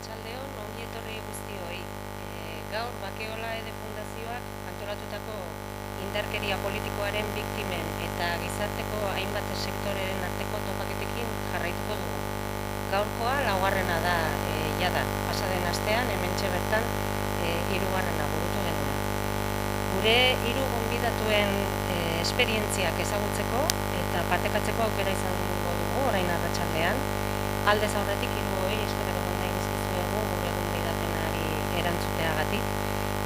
Arratsaldeon, ongi etorri guztioi. Gaur Bakeola Ede Fundazioak antolatutako indarkeria politikoaren biktimen eta gizarteko hainbat sektoreren arteko topaketekin jarraituko dugu. Gaurkoa laugarrena da jada, pasaden astean hementxe bertan hirugarrena burutu genuen. Gure hiru gonbidatuen esperientziak ezagutzeko eta partekatzeko aukera izango dugu orain arratsaldean. Aldez aurretik hiruoi eskerrak eman nahi dizkizuegu gure gonbidapenari erantzuteagatik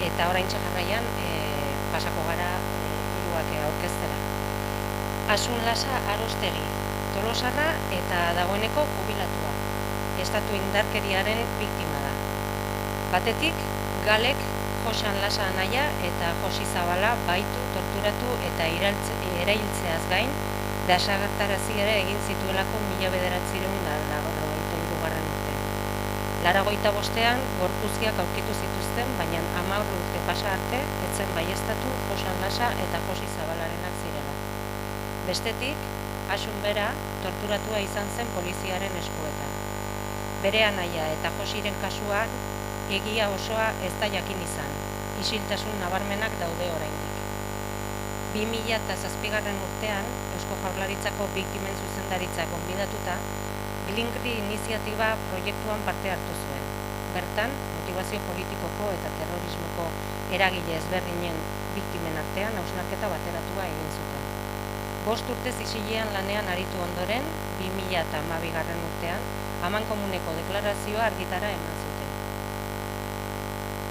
eta oraintxe jarraian pasako gara hiruak aurkeztera. Asun Lasa Arostegi, Tolosarra eta dagoeneko jubilatua. Estatu indarkeriaren biktima da. Batetik, Galek Joxan Lasa anaia eta Josi Zabala baitu, torturatu eta erailtzeaz gain, desagertarazi ere egin zituelako 1983 urtean. 85ean gorpuzkiak aurkitu zituzten, baina 10 urte pasa arte ez zen baieztatu Joxan Lasa eta Josi Zabalarenak zirela. Bestetik, Asun bera torturatua izan zen poliziaren eskuetan. Bere anaia eta Josiren kasuan egia osoa ez da jakin izan, isiltasun nabarmenak daude oraindik. 2007 urtean, Eusko Jaurlaritzako biktimen zuzendaritza gonbidatuta, Glinkri iniziatiba proiektuan parte hartu zuen. Bertan, motibazio politikoko eta terrorismoko eragile ezberdinen biktimen artean hausnarketa bateratua egin zuten. 5 urtez isilean lanean aritu ondoren, 2012 urtean, amankomuneko deklarazioa argitara eman zuten.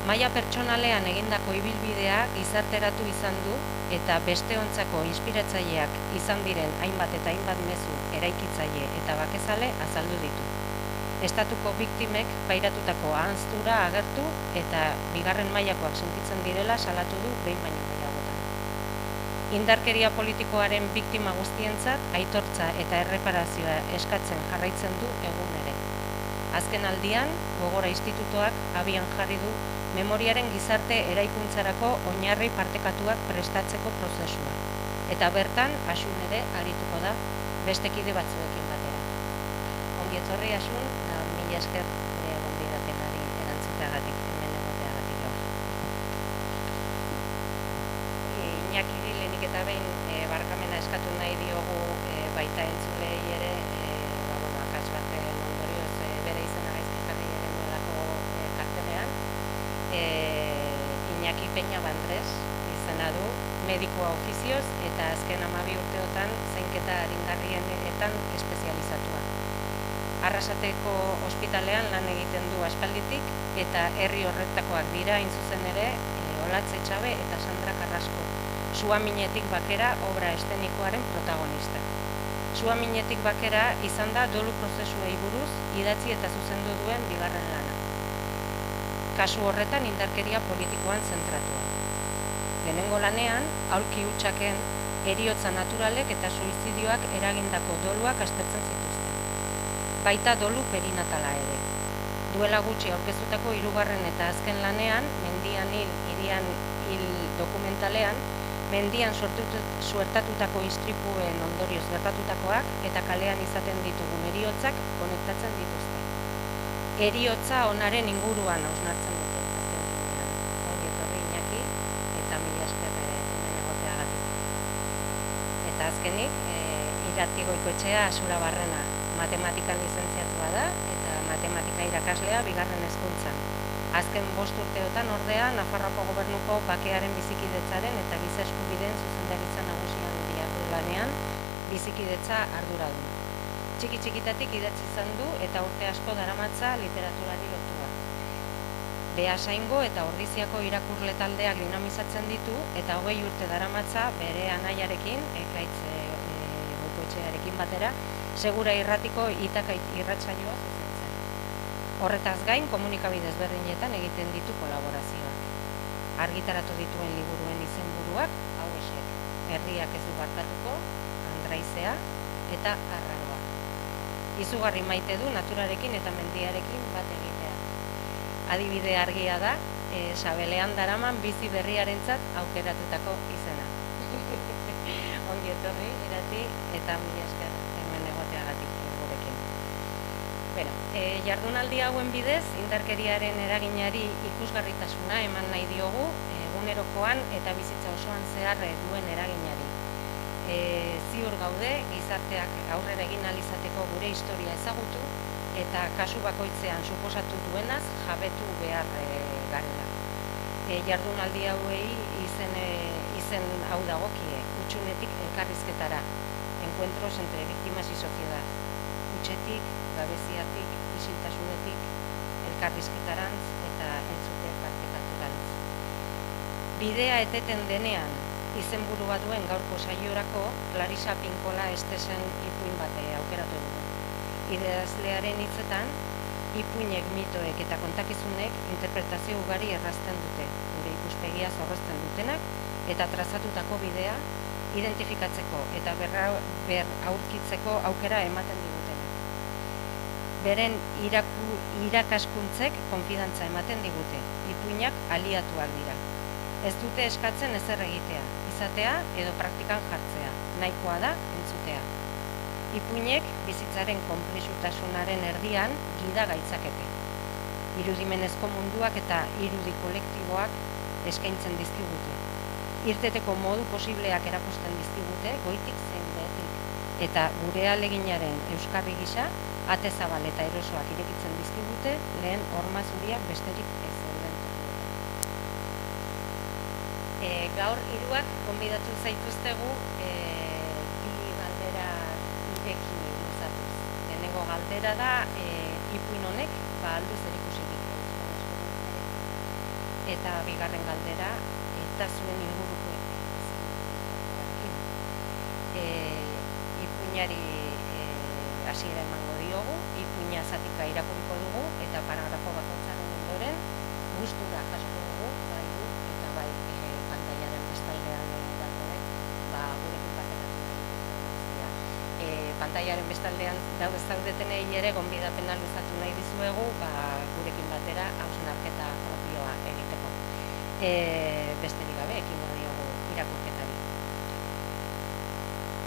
Maila pertsonalean egindako ibilbidea gizarteratu izan du eta besteontzako inspiratzaileak izan diren hainbat eta hainbat mezu eraikitzaile eta bakezale azaldu ditu. Estatuko biktimek pairatutako ahanztura agertu eta bigarren mailakoak sentitzen direla salatu du behin baino gehiagotan. Indarkeria politikoaren biktima guztientzat aitortza eta erreparazioa eskatzen jarraitzen du egun ere. Azken aldian, Gogora Institutoak abian jarri du memoriaren gizarte eraikuntzarako oinarri partekatuak prestatzeko prozesua. Eta bertan, Asun ere arituko da beste kide batzuekin batera. Ongi etorri Asun, da mila esker gonbidapenari erantzuteagatik, hemen egoteagatik gaur. Iñakiri lehenik eta behin barkamena eskatu nahi diogu baita entzulei ere, akats baten ondorioz bere izena gaizki jarri ere nuelako kartelean. Iñaki Peña Bandres izena du, medikua ofizioz eta azken 12 urteotan zainketa aringarrienetan espezializatua. Arrasateko ospitalean lan egiten du aspalditik eta herri horretakoak dira hain zuzen ere Olatz Etxabe eta Sandra Carrasco, Suaminetik bakera obra eszenikoaren protagonista. Suaminetik bakera izan da dolu prozesuei buruz idatzi eta zuzendu duen bigarren lana. Kasu horretan indarkeria politikoan zentratua. Lehenengo lanean, aulki hutsaken, heriotza naturalek eta suizidioak eragindako doluak aztertzen zituzten. Baita dolu perinatala ere. Duela gutxi aurkeztutako 3. eta azken lanean, Mendian hil, hirian hil dokumentalean, mendian suertatutako istripuen ondorioz gertatutakoak eta kalean izaten ditugun heriotzak konektatzen dituzte. Heriotza onaren inguruan hausnartzen dute azken finean. Ongi etorri Iñaki eta mila esker hemen egoteagatik. Eta azkenik, Irati Goikoetxea Asura Barrena, matematikan lizentziatua da eta matematika irakaslea bigarren hezkuntzan. Azken 5 urteotan ordea Nafarroako Gobernuko Bakearen bizikidetzaren eta giza eskubideen zuzendaritza nagusian dihardulanean bizikidetza arduradun. Txiki-txikitatik idatzi izan du eta urte asko daramatza literaturari lotua. Beasaingo eta Ordiziako irakurle taldeak dinamizatzen ditu eta 20 urte daramatza bere anaiarekin, Ekaitz Goikoetxearekin batera, Segura Irratiko Itaka irratsaioa zuzentzen. Horretaz gain, komunikabide ezberdinetan egiten ditu kolaborazioak. Argitaratu dituen liburuen izenburuak hauexek: Herriak ez du barkatuko, Andraizea eta Arraroa. Izugarri maite du naturarekin eta mendiarekin bat egitea. Adibide argia da, sabelean daraman bizi berriarentzat aukeratutako izena. Ongi etorri, Irati, eta mila esker hemen egoteagatik gurekin. Beno. Jardunaldi hauen bidez, indarkeriaren eraginari ikusgarritasuna eman nahi diogu, egunerokoan eta bizitza osoan zehar duen eraginari. Ziur gaude, gizarteak aurrera egin ahal izateko gure historia ezagutu, eta kasu bakoitzean suposatu duenaz jabetu behar garela. Jardunaldi hauei izen hau dagokie, hutsunetik elkarrizketara, encuentros entre víctimas y sociedad. Hutsetik, gabeziatik, isiltasunetik, elkarrizketarantz eta entzute partekaturantz. Bidea eteten denean, izenburua duen gaurko saiorako, Clarisa Pinkola Estesen ipuin bat aukeratu dugu. Idazlearen hitzetan, ipuinek, mitoek eta kontakizunek interpretazio ugari errazten dute, gure ikuspegia zorrozten dutenak, eta trazatutako bidea identifikatzeko eta aurkitzeko aukera ematen digutenak. Beren irakaskuntzek konfidantza ematen digute, ipuinak aliatuak dira. Ez dute eskatzen ezer egitea, izatea edo praktikan jartzea, nahikoa da entzutea. Ipuinek bizitzaren konplexutasunaren erdian gida gaitzakete. Irudimenezko munduak eta irudi kolektiboak eskaintzen dizkigute. Irteteko modu posibleak erakusten dizkigute goitik zein behetik, eta gure ahaleginaren euskarri gisa, ate zabal eta erosoak irekitzen dizkigute lehen horma zuriak besterik ez zeuden. Gaur hiruak gonbidatu zaituztegu bi galdera ireki luzatuz. Lehenengo galdera da ipuin honek aldu zerikusirik eta bigarren galdera eta zuen inguruko ipuinari hasiera emango diogu, ipuina zatika irakurriko dugu eta paragrafo bakoitzaren ondoren gustura jasoko dugu, bai gu eta bai pantailaren bestaldean dagoenek, gurekin partekatu nahi. Pantailaren bestaldean zaudetenei ere gonbidapena luzatu nahi dizuegu, gurekin batera hausnarketa propioa egiteko. Besterik gabe ekingo diogu irakurketari.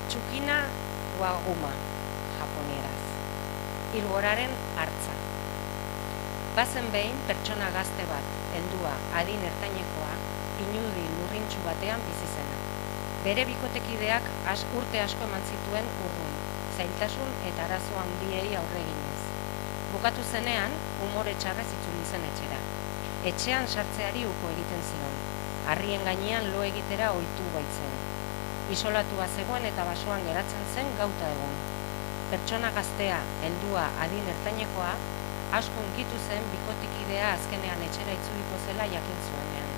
Tsukina Waguma, japonieraz. Ilboraren hartza. Bazen behin pertsona gazte bat, heldua, adin ertainekoa, pinudi lurrintxu batean bizi zena. Bere bikotekideak urte asko eman zituen urrun, zailtasun eta arazo handiei aurre eginez. Bukatu zenean, umore txarrez itzuli zen etxera. Etxean sartzeari uko egiten zion. Harrien gainean lo egitera ohitu baitzen. Isolatua zegoen eta basoan geratzen zen gauta egun. Pertsona gaztea, heldua, adin ertainekoa, asko hunkitu zen bikotekidea azkenean etxera itzuliko zela jakin zuenean.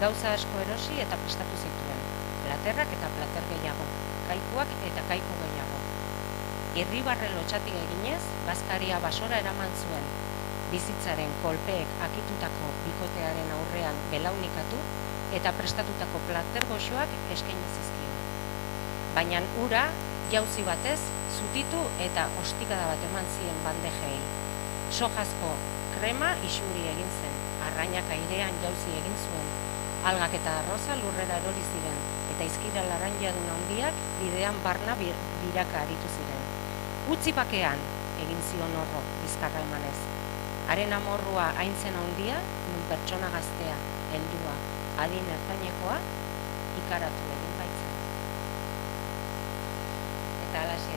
Gauza asko erosi eta prestatu zituen. Platerrak eta plater gehiago, kaikuak eta kaiku gehiago. Irribarre lotxatik eginez, bazkaria basora eraman zuen. Bizitzaren kolpeek akitutako bikotearen aurrean belaunikatu eta prestatutako plater goxoak eskaini zizkion. Baina ura, jauzi batez, zutitu eta ostikada bat eman zien bandejei. Sojazko krema isuri egin zen, arrainak airean jauzi egin zuen, algak eta arroza lurrera erori ziren, eta izkira laranjadun handiak bidean barna biraka aritu ziren. Utzi bakean, egin zion horro, bizkarra emanez. Haren amorrua hain zen handia, nun pertsona gaztea, heldua, adin ertainekoa, ikaratu egin baitzen. Eta alaxe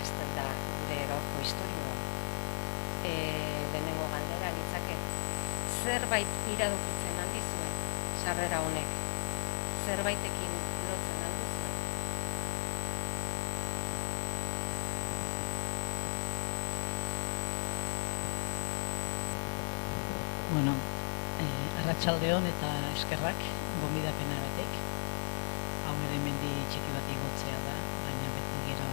hasten da gure gaurko historioa. Lehenengo galdera litzake, zerbait iradokitzen handizue sarrera honek, zerbaitekin lotzen handizue. Bueno, arratsaldeon eta eskerrak gonbidapenagatik. Hau ere mendi txiki bat igotzea da, baina beti gero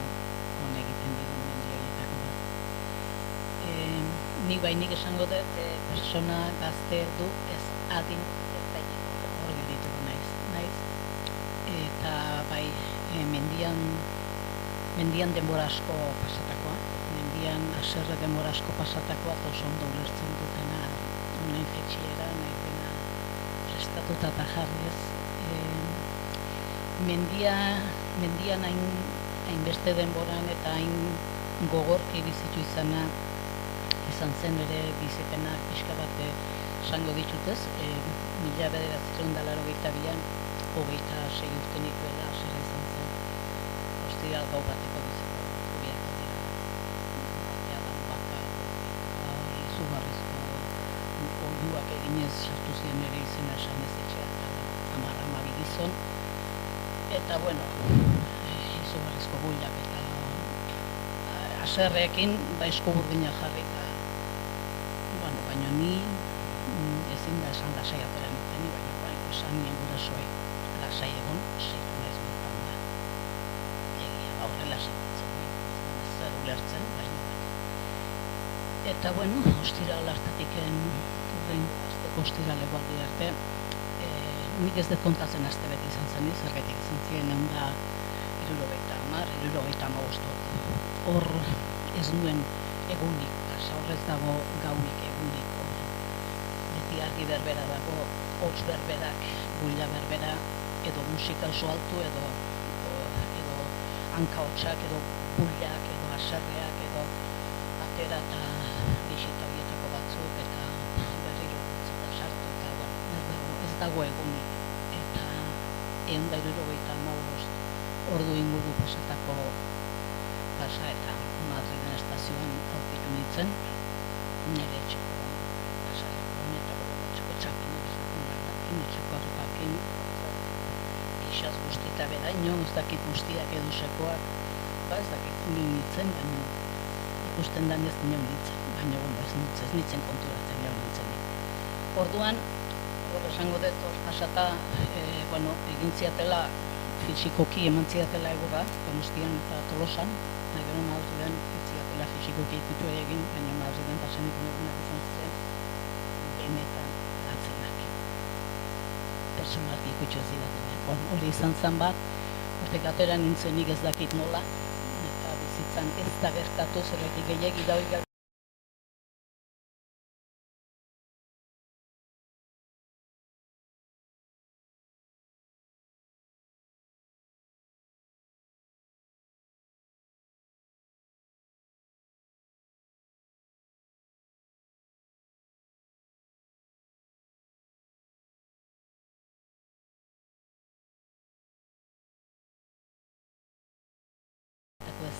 on egiten digun mendi horietako bat. Nik bainik esango dut persona gazte du ez adin ertaineko hor geldituko naiz. Eta bai mendian denbora asko pasatakoa, mendian haserre denbora asko pasatakoa eta oso ondo ulertzen dutena online jetxiera nahi dena prestatuta eta jarriez. Mendian hainbeste denboran eta hain gogorki bizitu izana izan zen ere bizipenak pixka bat esango ditutez, 1982an 26 urte nituela zerra izan zen, ostiral gau bateko biziko zubiak dira, arteadan baka, izugarrizko oiuak eginez sartu ziren ere izena esan ez etxea, eta 10-12 gizon, eta bueno, izugarrizko builak eta aserreekin esku burdina jarri eta baina ni ezin da esan lasai atera nintzen, baina esan nien gurasoei lasai egon, zeitu naiz montan da. Egia, horrela sentitzen nien, ez zer ulertzen, baina. Eta bueno, ostiral hartatik urrein azteko ostirale baldi arte, nik ez dut kontatzen aste beti izan zen, zergatik izan ziren 70-75 hor ez nuen egunik, horrez dago gaunik egunik, beti argi berbera dago, hots berberak, buila berbera, edo musika oso altu, edo hanka hotsak, edo builak, edo aserreak, edo atera eta bisita horietako batzuk, eta berriro eta sartu, eta ez dago egunik, eta 175 ordu inguru pasatako pasa eta Madriden estazioan aurkitu nintzen, nire etxeko pasareko honetako etxeko txapinak etxeko arrupakin isaz guztita beraino, ez dakit guztiak edo sekoak, ez dakit nintzen, baina ikusten da ez nintzen, baina ez nintzen konturatzen nintzen. Orduan, hor esango dut hor pasata, egin ziatela fisikoki eman ziatela egurra, Donostian eta Tolosan, nahi gero Madriden ziatela fisikoki ikutu egin, baina Madriden pasen egin egunak izan ziren benetan latzenak. Personalki ikutu ez zidatenean. Hori izan zen bat, hortek atera nintzenik ez dakit nola, eta bizitzan ez da gertatu, zerretik gehiagi da hori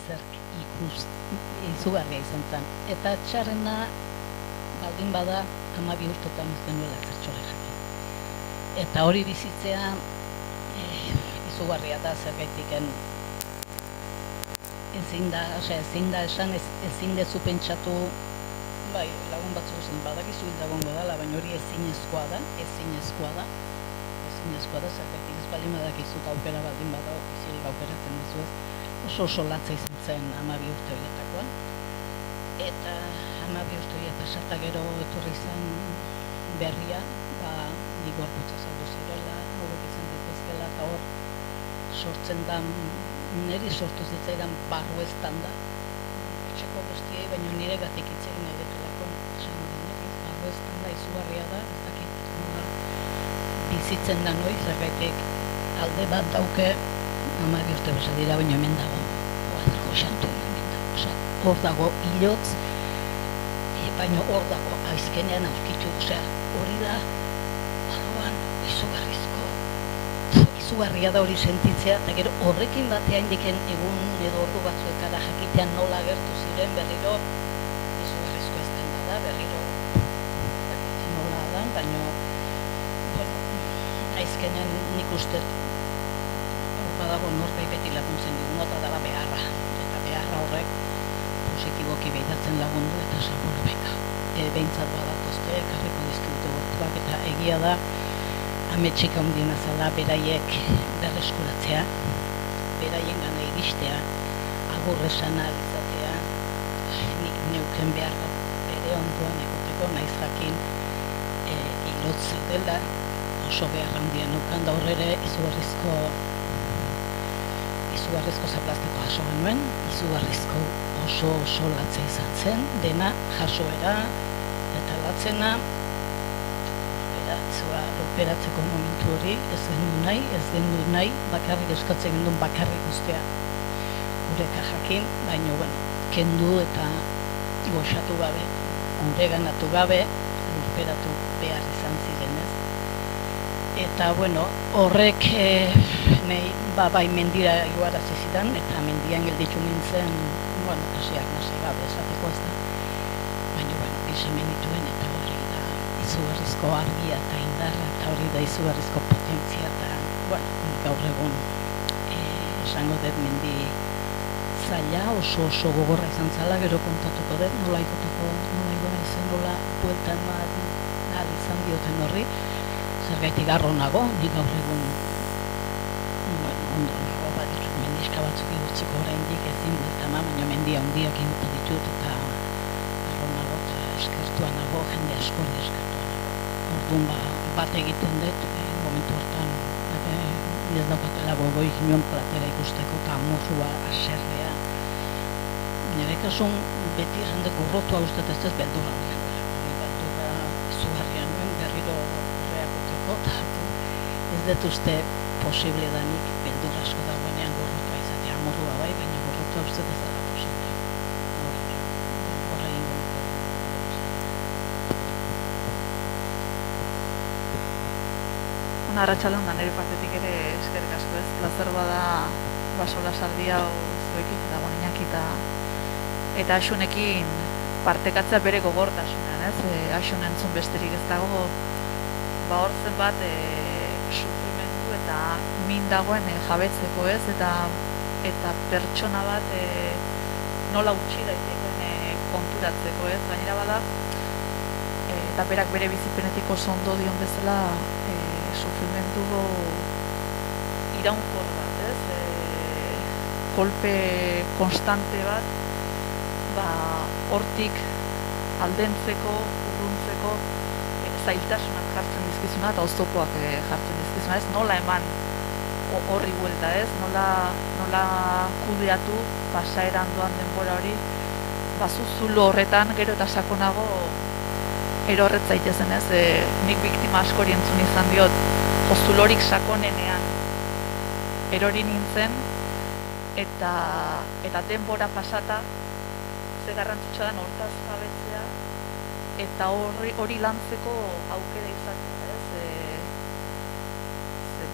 zerk izugarria izan zen. Eta txarrena baldin bada 12 urtetan ez genuela zertxole jakin. Eta hori bizitzea izugarria da zergaitiken ezin da esan, ezin dezu pentsatu, bai, lagun batzu zen badakizu hildagongo dela, baina hori ezinezkoa da, zergaitik ez baldin badakizu eta aukera baldin bada, ofizialik aukeratzen duzu ez, oso latza izan zen 12 urte horietakoa. Eta 12 urte horiek pasata gero etorri izan berria, nik gorputza saldu zirela, hauek izan ditezkela, eta hor sortzen da, niri sortu zitzaidan barru eztanda, etxeko guztiei, baina nire gatik hitz egin edetelako, esango denetik, barru eztanda izugarria da, ez dakit bizitzen da noiz, zergaitik alde bat dauke, 12 urte basa dira, baina hemen dago, hor dago hilotz, baina hor dago aizkenean aurkitu, hori da, barruan izugarria da hori sentitzea, eta gero horrekin batea indiken egun edo ordu batzuetara jakitean nola agertu ziren berriro, izugarrizko ez den da, berriro nola da, baina aizkenean nik uste badago norbait beti laguntzen diguna eta dela beharra. Eta beharra horrek positiboki behiratzen lagundu eta esan, behintzat badatozte, ekarriko dizkidute gortuak eta egia da ametsik handiena zala beraiek berreskuratzea, beraien gana iristea, agur esan ahal izatea, nik neuken behar bere ondoan egoteko, naiz jakin hilotz dela, oso behar handia neukan da horrere izugarrizko zaplazteko jaso genuen, izugarrizko oso latza izan zen, dena jasoera eta latzena operatzeko momentu hori ez gendu nahi, bakarrik eskatzen gendun bakarrik ustea gure kajakin, baina kendu eta goxatu gabe gureganatu gabe lurperatu behar izan zirenez. Eta, bueno, horrek nahi, bai mendira iguarazi zidan, eta mendian gelditu nintzen, bueno, kasiak nase gabe esateko ez da. Baina, bueno, gizamen dituen, eta hori da izugarrizko argia eta indarra, eta hori da izugarrizko potentzia, eta, bueno, gaur egun esango dut mendi zaila, oso gogorra izan zala, gero kontatuko dut, nola izen, nola bueltan ahal izan dioten horri, zergaitik garro nago, nik gaur egun ondo nago, ditut mendizka batzuk igurtziko oraindik ezin bueltama, baina mendia handiak igutu ditut, eta garro nago, eta eskertua nago, jende askori eskertua nago. Orduan bat egiten dut, momentu hortan, ez daukatela gogoik inoen platera ikusteko, eta amorrua, aserrea. Nire kasun beti jende gurrotua uste ez beldurra nuen. Beldurra izugarria nuen, berriro reakoteko, eta ez dut uste posible danik beldur asko dagoenean gorrotua izatea, amorrua bai, baina gorrotua uste ez dela posible. Horra ingo nuke. Arratsaldeon da nire partetik ere eskerrik asko ez, plazer bada basola saldi hau zuekin eta Iñaki eta Axunekin partekatzea bere gogortasunean, ez? Axun entzun besterik ez dago, hor zenbat sufrimendu eta min dagoen jabetzeko, ez? Eta pertsona bat nola utzi daitekeen konturatzeko, ez? Gainera bada, eta berak bere bizipenetik oso ondo dion bezala, sufrimendu iraunkor bat, ez? Kolpe konstante bat, hortik aldentzeko, urruntzeko, zailtasunak jartzen dizkizuna eta oztopoak jartzen dizkizuna, ez? Nola eman horri buelta, ez? Nola kudeatu pasaeran doan denbora hori, zulo horretan, gero eta sakonago erorret zaitezen, ez? Nik biktima askori entzun izan diot, zulorik sakonenean erori nintzen, eta denbora pasata, ze garrantzitsua den hortaz jabetzea, eta hori lantzeko aukera izatea, ez?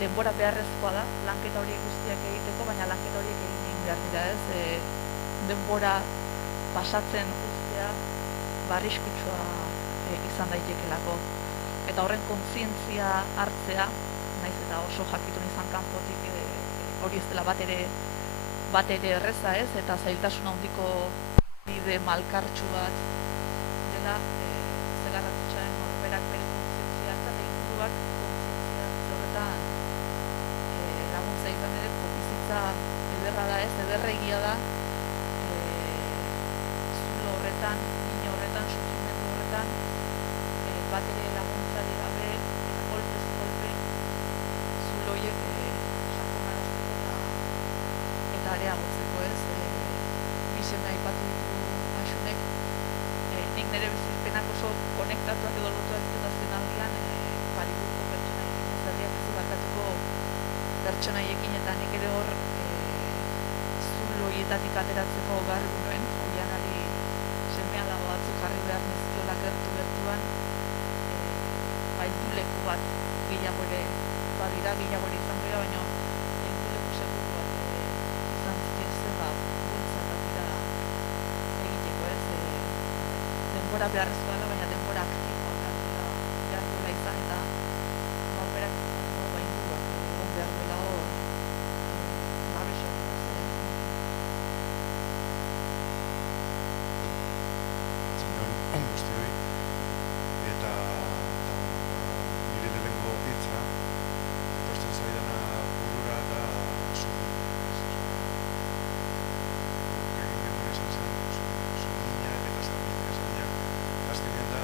Denbora beharrezkoa da, lanketa hori guztiak egiteko, baina lanketa horiek egin behar dira, ez? Denbora pasatzen guztia arriskutsua izan daitekelako. Eta horren kontzientzia hartzea, naiz eta oso jakitun izan kanpotik hori ez dela bat ere erreza, ez? Eta zailtasun handiko bide malkartsu bat dela, ze garrantzitsua den norberak bere kontzientzia hartza eta inguruak kontzientzia hartze horretan laguntza izan ere bizitza ederra da, ez? Ederregia da zulo horretan, min horretan, sufrimendu horretan, bat ere laguntzari gabe eta kolpez kolpe zulo horiek sakonarazteko eta areagotzeko, ez? Bizena aipatu ditu Axunek, nik nire bizizpenak oso konektatuak edo lotuak ditut azken aldian baliburuko pertsonaiekin, ez herriak ez du bakatuko pertsonaiekin, eta nik ere hor zulo horietatik ateratzeko garbi nuen, Oianari seme-alaba batzuk jarri behar nizkiola gertuan, helduleku bat gehiago ere badira, gehiago ere izan dira, baina helduleku seguru bat izan zitezen bultza eta tira egiteko, ez? Denbora beharrezkoa dela, baina denbora aktiboa behar duela izan, eta norberak inguruak egon behar duela hor babesok. On guztioi, eta nire lehenengo hitza etortzen zaidana burura da guk egin genuen izan zen sumina eta zamina, baina azkenean da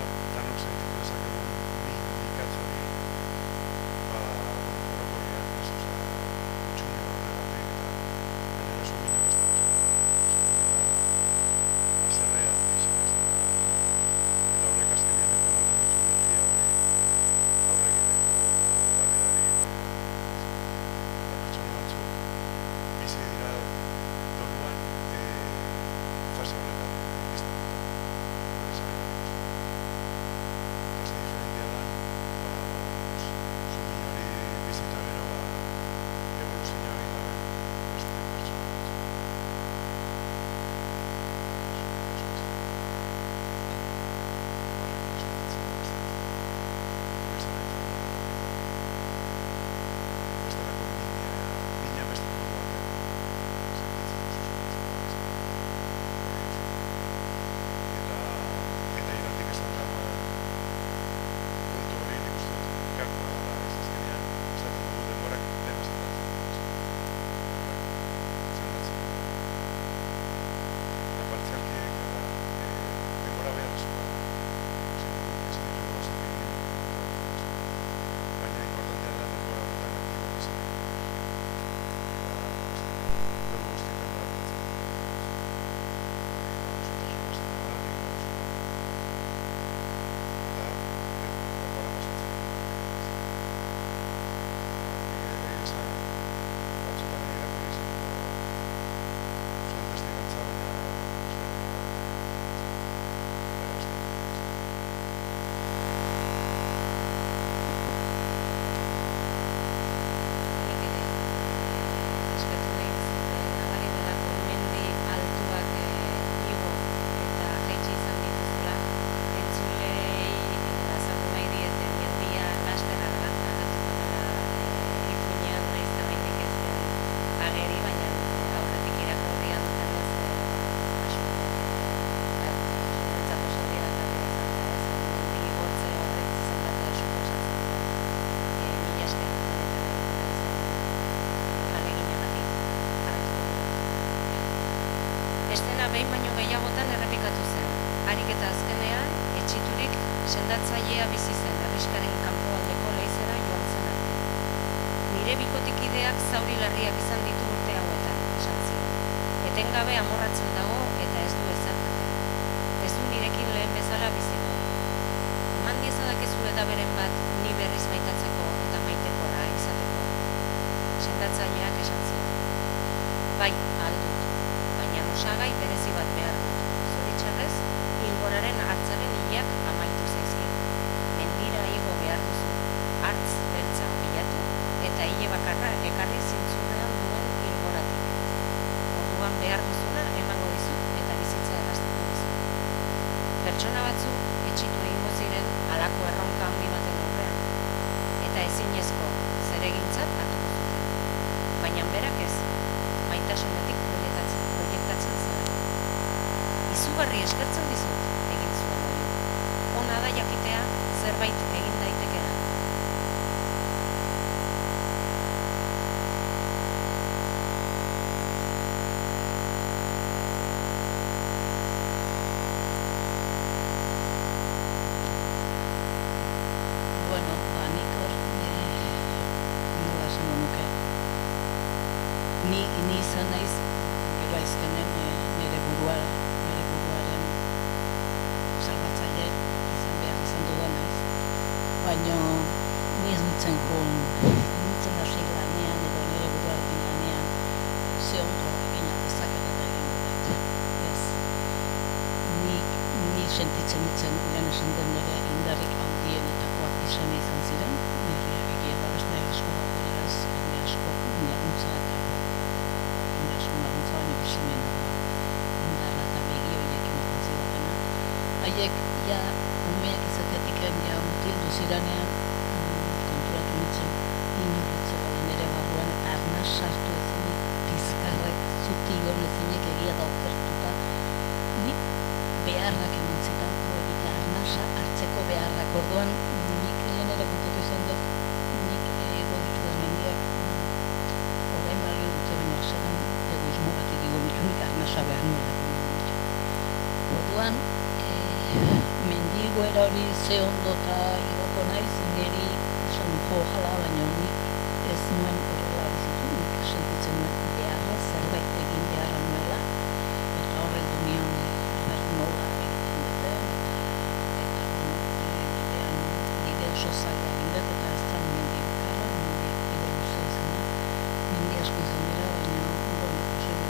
sendatzailea bizi zen herriskaren kanpoaldeko leizera joan zen arte. Nire bikotikideak zauri larriak izan ditu urte hauetan, esan zion. Etengabe amorratzen dago eta ez du ezer jaten. Ez du nirekin lehen bezala bizi nahi. Eman diezadakezu edaberen bat ni berriz maitatzeko eta maitekora izateko. Sendatzaileak esan zion. Bai, ahal dut, baina osagai berezi bat behar dut. Zoritxarrez, ilgoraren hartzaren hilak amaitu zaizkit. Mendira igo behar duzu, hartz beltza bilatu eta hile bakarra ekarri zintzurrean duen ilgoratik. Orduan behar duzuna emango dizut eta bizitza erraztuko dizu. Pertsona batzu etxitu egingo ziren halako erronka handi baten aurrean, eta ezinezko zeregintzat hartuko zuten. Baina berak ez, maitasunetik proiektatzen zela. Izugarri eskertzen dizut, egin zuen hori. Ona da jakitea zerbait egin daitekeela. Bueno, nik hor, nola esango nuke, ni izan naiz, gero aizkenen nire buruaren salbatzaile izan behar izan dudan naiz. Baina ni ez nintzen hasi lanean edo nire buruarekin lanean ze ondo egin dezaket eta egingo dut. Ez, ni sentitzen nintzen lehen esan den nire indarrik handienetakoak izan ziren, nire egia da beste asko daudela ez, jende asko laguntza eta jende asko laguntza baina bizinen indarra eta begi horiek ematen zidatena. Haiek ja umeak izateatik ja mutildu ziranean konturatu nintzen inorritzeko nire barruan eta arnaz sartu ezinik pizkarrek zuti hon ezinik egia da okertuta nik beharrak eman zidan egitea arnasa hartzeko beharrak orduan nik lehen ere kontatu izan dut nik ego ditu ez mendiak orain balio dute baina zeran egoismo batik ego ditu nik arnasa behar nuela orduan mendigoera hori ze ondo eta igoko naiz niri esan jo jala baina nik ez nuen horrela bizitu nik sentitzen nuen beharra zerbait egin beharra nuela eta horreldu nion nola egiten duten eta bide oso zaila egin dut eta ez da mendi bakarra bide luze izan da mendi asko izan dira baina bueno, posible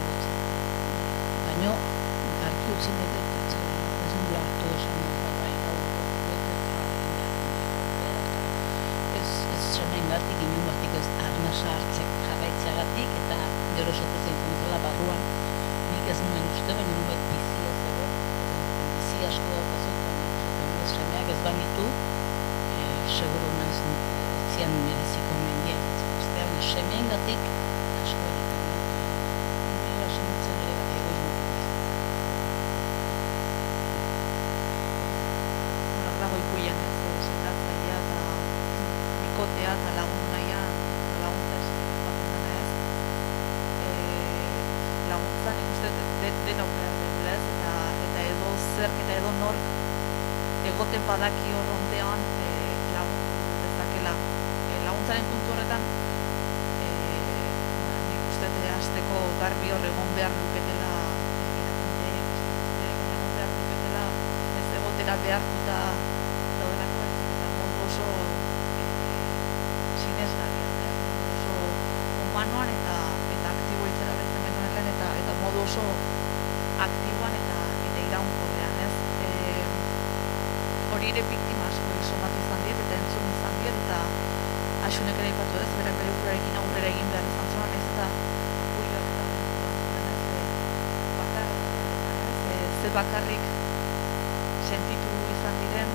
igotzen baina garki utzi nahi dut ez nula hartu esan bai hau ez zenengatik inungatik ez arnasa hartzek jarraitzeagatik eta gero esaten zentzen zela barruan nik ez nuen uste baina nuen bizia zegoen bizi asko daukazu eta semeak ez banitu seguro naiz zian mereziko mendia egitea baina semeengatik asko egiten nire sentitzen ere bat egoismotik Bueno, dago ikuien ez, sendatzailea eta bikotea eta lagundu nahian laguntza eskatzen denez laguntza nik uste denok behar dugula ez eta edo zerk eta edo nork egoten badaki hor ondean lagundu dezakela laguntzaren puntu horretan nik uste hasteko garbi hor egon behar luketela erakundeek egon behar luketela ez egotera behartuta daudelako eta modu oso sinesgarrian modu oso humanoan eta aktibo itzera beltzen genuen lehen eta modu oso aktiboan eta iraunkorrean ez hori ere biktima asko somatu izan diet eta entzun izan diet eta Axunek ere aipatu ez, berak bere buruarekin aurrera egin behar izan zuen ez eta apoioak eta ze bakarrik sentitu izan diren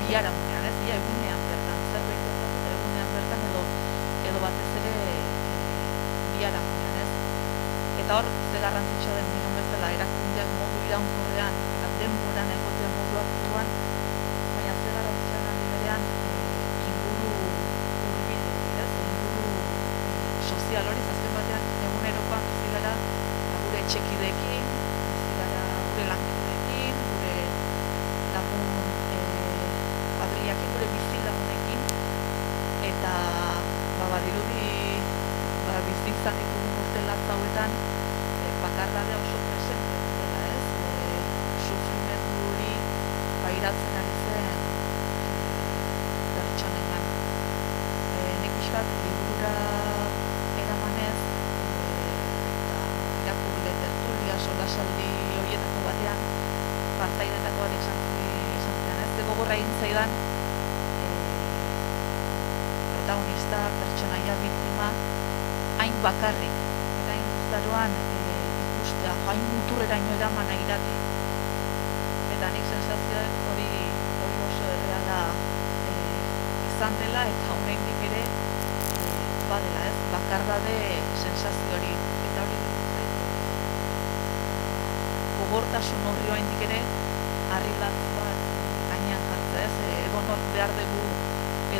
biharamunean ez, egunean bertan, zerbait gertatu eta egunean bertan edo batez ere biharamunean ez. Eta hor, ze garrantzitsua den dinon bezala, erakundeak modu iraunkorrean eta denboran egotea modu aktiboan, baina ze garrantzitsua den aldi berean inguru hurbil hori ez, inguru sozial hori, azken batean egunerokoan bizi gara gure etxekideekin, bizi gara gure lankideekin, gure pairatzen ari zen pertsonengan. Nik pixkat liburura eramanez eta irakurle tertulia solasaldi horietako batean partaideetako bat izan zidan, ez? Gogorra egin zaidan protagonista, pertsonaia, biktima, hain bakarrik eta hain guztaroan ikustea, hain muturreraino eraman nahi dati. Eta nik sensazioa hori oso erreala izan dela eta oraindik ere badela, ez? Bakardade sensazio hori. Eta hori gogortasun horri oraindik ere harri latz bat gainean jartzea, ez? Edonor behar dugu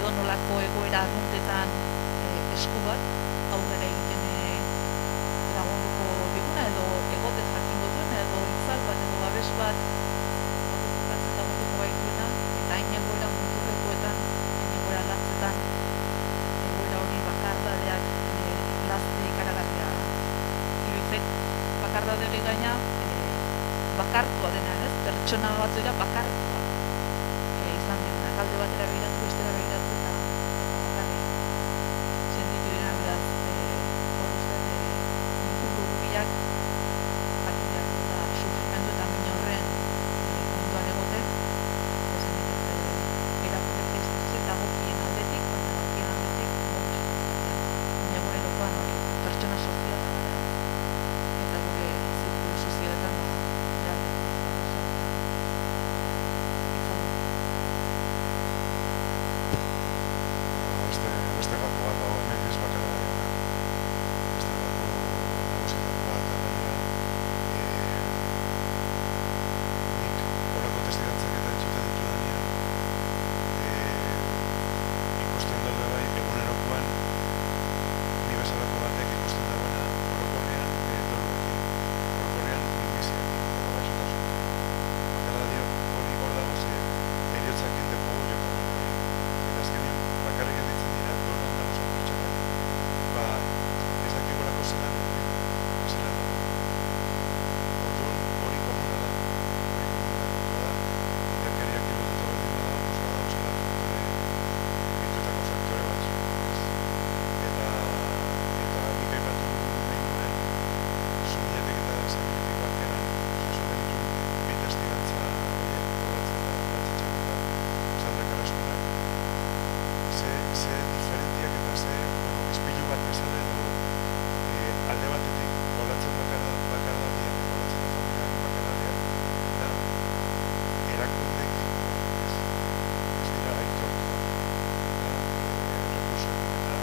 edonolako egoera arruntetan esku bat aurrera egiten lagunduko diguna edo egote jakingo duena edo itzal bat edo babes bat jokatzen lagunduko baituena eta hain egoera muturrekoetan, hain egoera latzetan egoera hori bakardadeak lazte ikaragarria iruditzait. Bakardade hori gaina bakartua denean, ez? Pertsona batzuera bakartua izan dira, alde batera begiratu, bestera begiratu eta bakarrik sentitu dira, beraz, hor uste inguru hurbilak jakin behar duela sufrimendu eta min horren munduan egoten, esan ditut erakunde instituzio dagokien aldetik, baina dagokien aldetik egunerokoan hori pertsona soziala gara eta gure zirkulu sozialetan behar dugu. Beste gako bat dago hemen, ez bakardadea. Beste gako nagusietako bat, gainera nik horako testigantzak eta entzuten ditudanean ikusten daude bai egunerokoan ni bezalako batek ikusten dagoena orokorrean doluekin, orokorrean minbiziakin edo gaixotasunekin. Bakardade hori hor dago ze eriotzakin dekogu jokatzen hori. Eta azkenean bakarrik gelditzen dira doluan dagozen pertsonak ez dakigulako zelan dago. Orduan hori komuna da. Kontua da, indarkeriak lotuta baldin badago, badauzela bituetako faktore batzuk. Eta nik aipatu nahi nuen, Zubinetik eta Zaminetik barkeran jaso genituen bi testigantza horiek, Olatze eta Sandra Carrasconak, ze diferentiak eta ze ispilu bat bezala edo alde batetik Olatzen bakardadea eta Olatzen da familiaren bakardadea da erakundekiko ez dira aitortua eta rekursoekin eta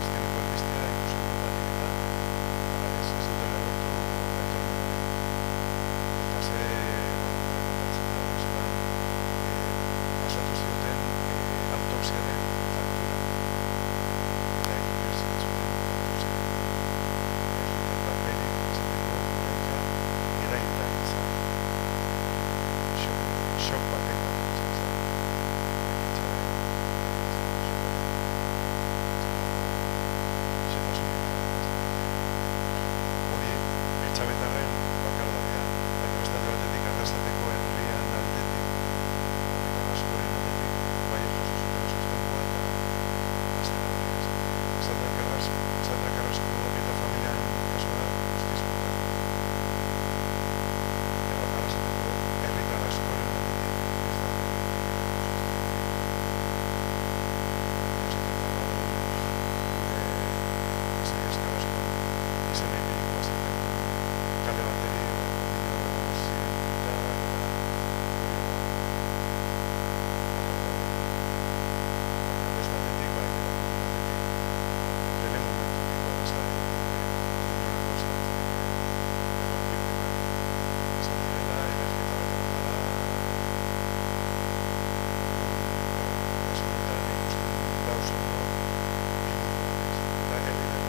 azkeneko albistea inkluso horretatik eta ez dutela lortu aitormen hori eta ze kontatzen da zelan pasatu zioten autopsiaren faktura eta egin zuten autopsiaren eta paperik izateko orainka erailta izan shock baten izan zen ekintzaren hori etxabetarren bakardadea baina beste alde batetik Arrasateko herrian aldetik Carrascoren aldetik bai jaso zuten sustengua eta aztena hori ez. Sandra Carrasco eta familiaren kasua guztiz kontra. Arrasateko herritar askoren aldetik ez da Isaias Carrasco izan epirikoa zuten kale bateri konbino egongo ziren indarrak eta baina beste aldetik, bai, erakunden aldetik lehen momentutik horreza inolako zalantzarik egon biktimak izan direla, erailketa bat egon dela kasu honetan ikusten da oso ondo bildu bat eta herri den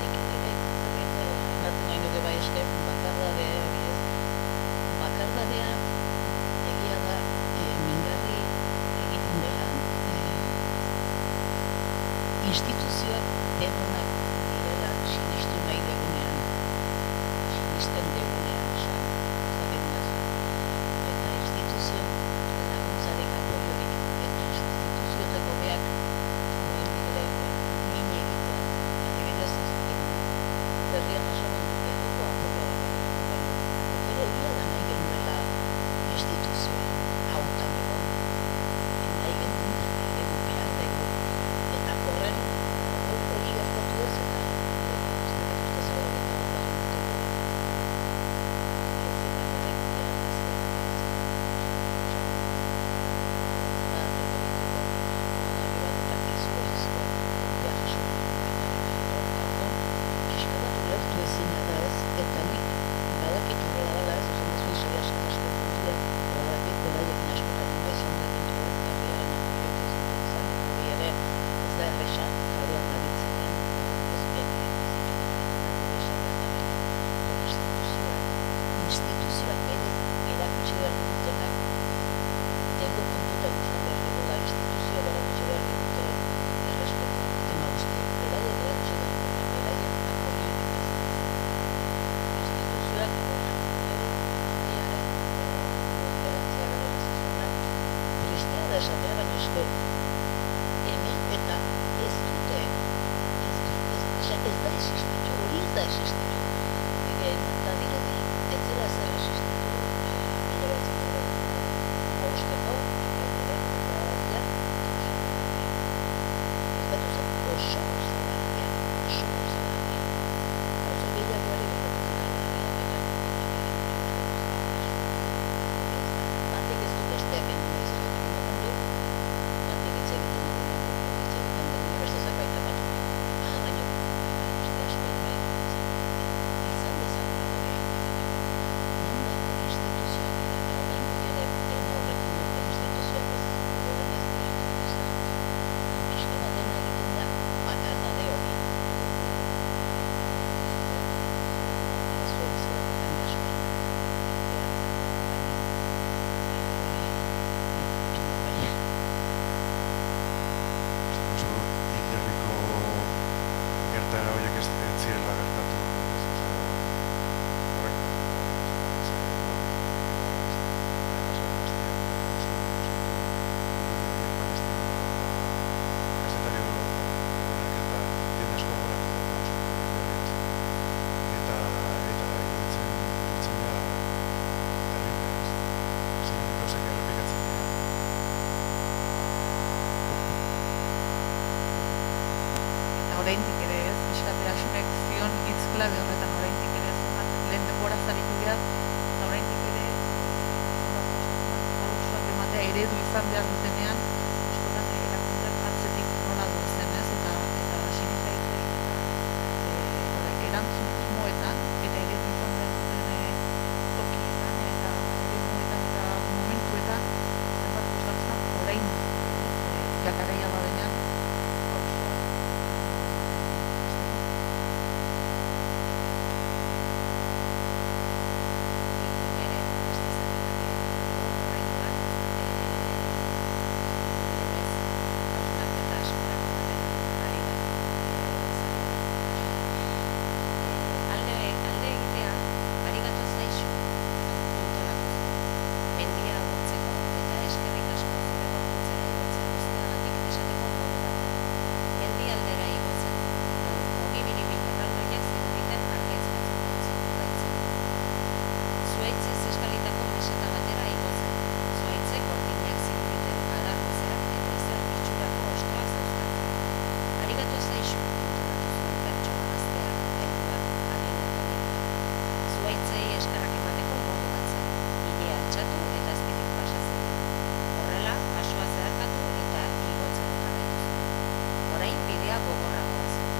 Nik ere ematen nahi nuke bai eske bakardade hori ez. Bakardadea egia da mingarri egiten dela instituzioak demonak direla sinistu nahi degunean, sinisten degunean esan. esatea, baina eske hemen eta ez dute, ez da existitu, hori ez da existitu. Eta dirudi, ez zela zer existitu, mila batzen dira, hamabosteko, ekainaren, eta batia, ez zen oso zabarria. Gauza gehiago ere gertatu ziren batek ez du besteak egin izan dut egin du, batek hitz egiten du, hitz egiten du, nire beste zerbait apatu nahi. Baina, beste asko ere bai, izan dezagun hori egiteko. Non dago instituzioak ere, eta oraindik ere dena horrekin dute instituzioak ez duen ez dira izan. Pixka bat dena egiten da, bakardade hori. Zuen zelako jende askoen Uste duzu hilerriko gertaera horiek ez zirela gertatu, ez? Horrek gauzak errepikatzen dira. Eta oraindik ere ez, pixkate Axunek zion hitz klabe horretan oraindik ere zenbat lehen denbora zaritu behar, eta oraindik ere pausuak ematea eredu izan behar dutenean, askotan erakundeak atzetik nola doazen ez, eta sinifaitzea erantzun irmoetan, eta eredu izan behar duten tokietan, eta eremuetan eta momentuetan, zenbat kostatzen orain jakaraia badenean, zuhaitzei eskerrak emateko modu bat zen. Ilea altxatu eta azpitik pasa zen. Horrela, basoa zeharkatu eta igotzen jarraitu zen. Orain bidea gogorragoa zen.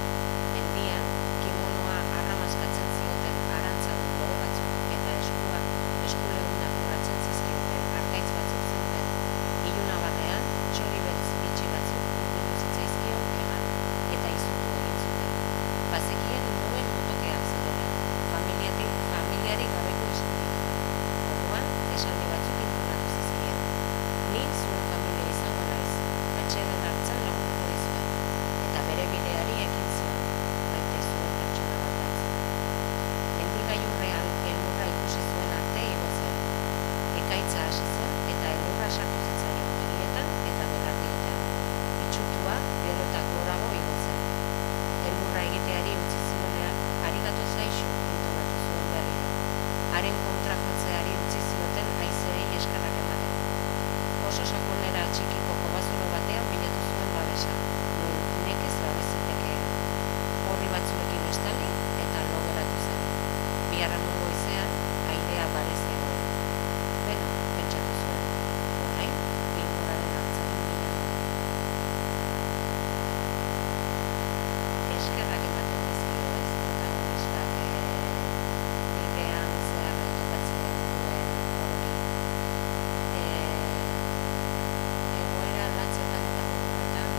Mendian, kimonoa arramaskatzen zioten arantzadun lore batzuk eta eskuleunak urratzen zizkioten arkaitz batzuk zeuden. Iluna barnean, txori beltz bitxi batzuk ingurtu zitzaizkion egan eta izutu egin zuten. Bazekien nuen motokeak zirela, familiari gabeko izkuditua. Orduan, esaldi batzuk intonatu zizkien. Ni zuen familia izango naiz, atxeden hartzen lagunduko dizuen, eta bere bideari ekin zion, maite zuen pertsona bat hartzen. Mendigailurrean elurra ikusi zuen arte igo zen. Ekaitza hasi zen eta elurra sartu zitzaion begietan eta belardietan. Itsutua gero eta gorago igo zen. Elurra egiteari utzi zionean, arigato zaixu intonatu zuen berriro. Haren kontra jotzeari utzi zioten haizeei eskerrak emateko. Oso sakonera txikiko kobazoro batean bilatu zuen babesa, non nekez babezitekeen. Orri batzuekin estali eta lo geratu zen. Biharamun goizean, airea barez egon. Beno, pentsatu zuen. Orain, denboraren hartzaren bila. Eskerrak ematen dizkio ez protagonistak bidean zehar topatzen duen orori. Egoera latzetan eta gogorretan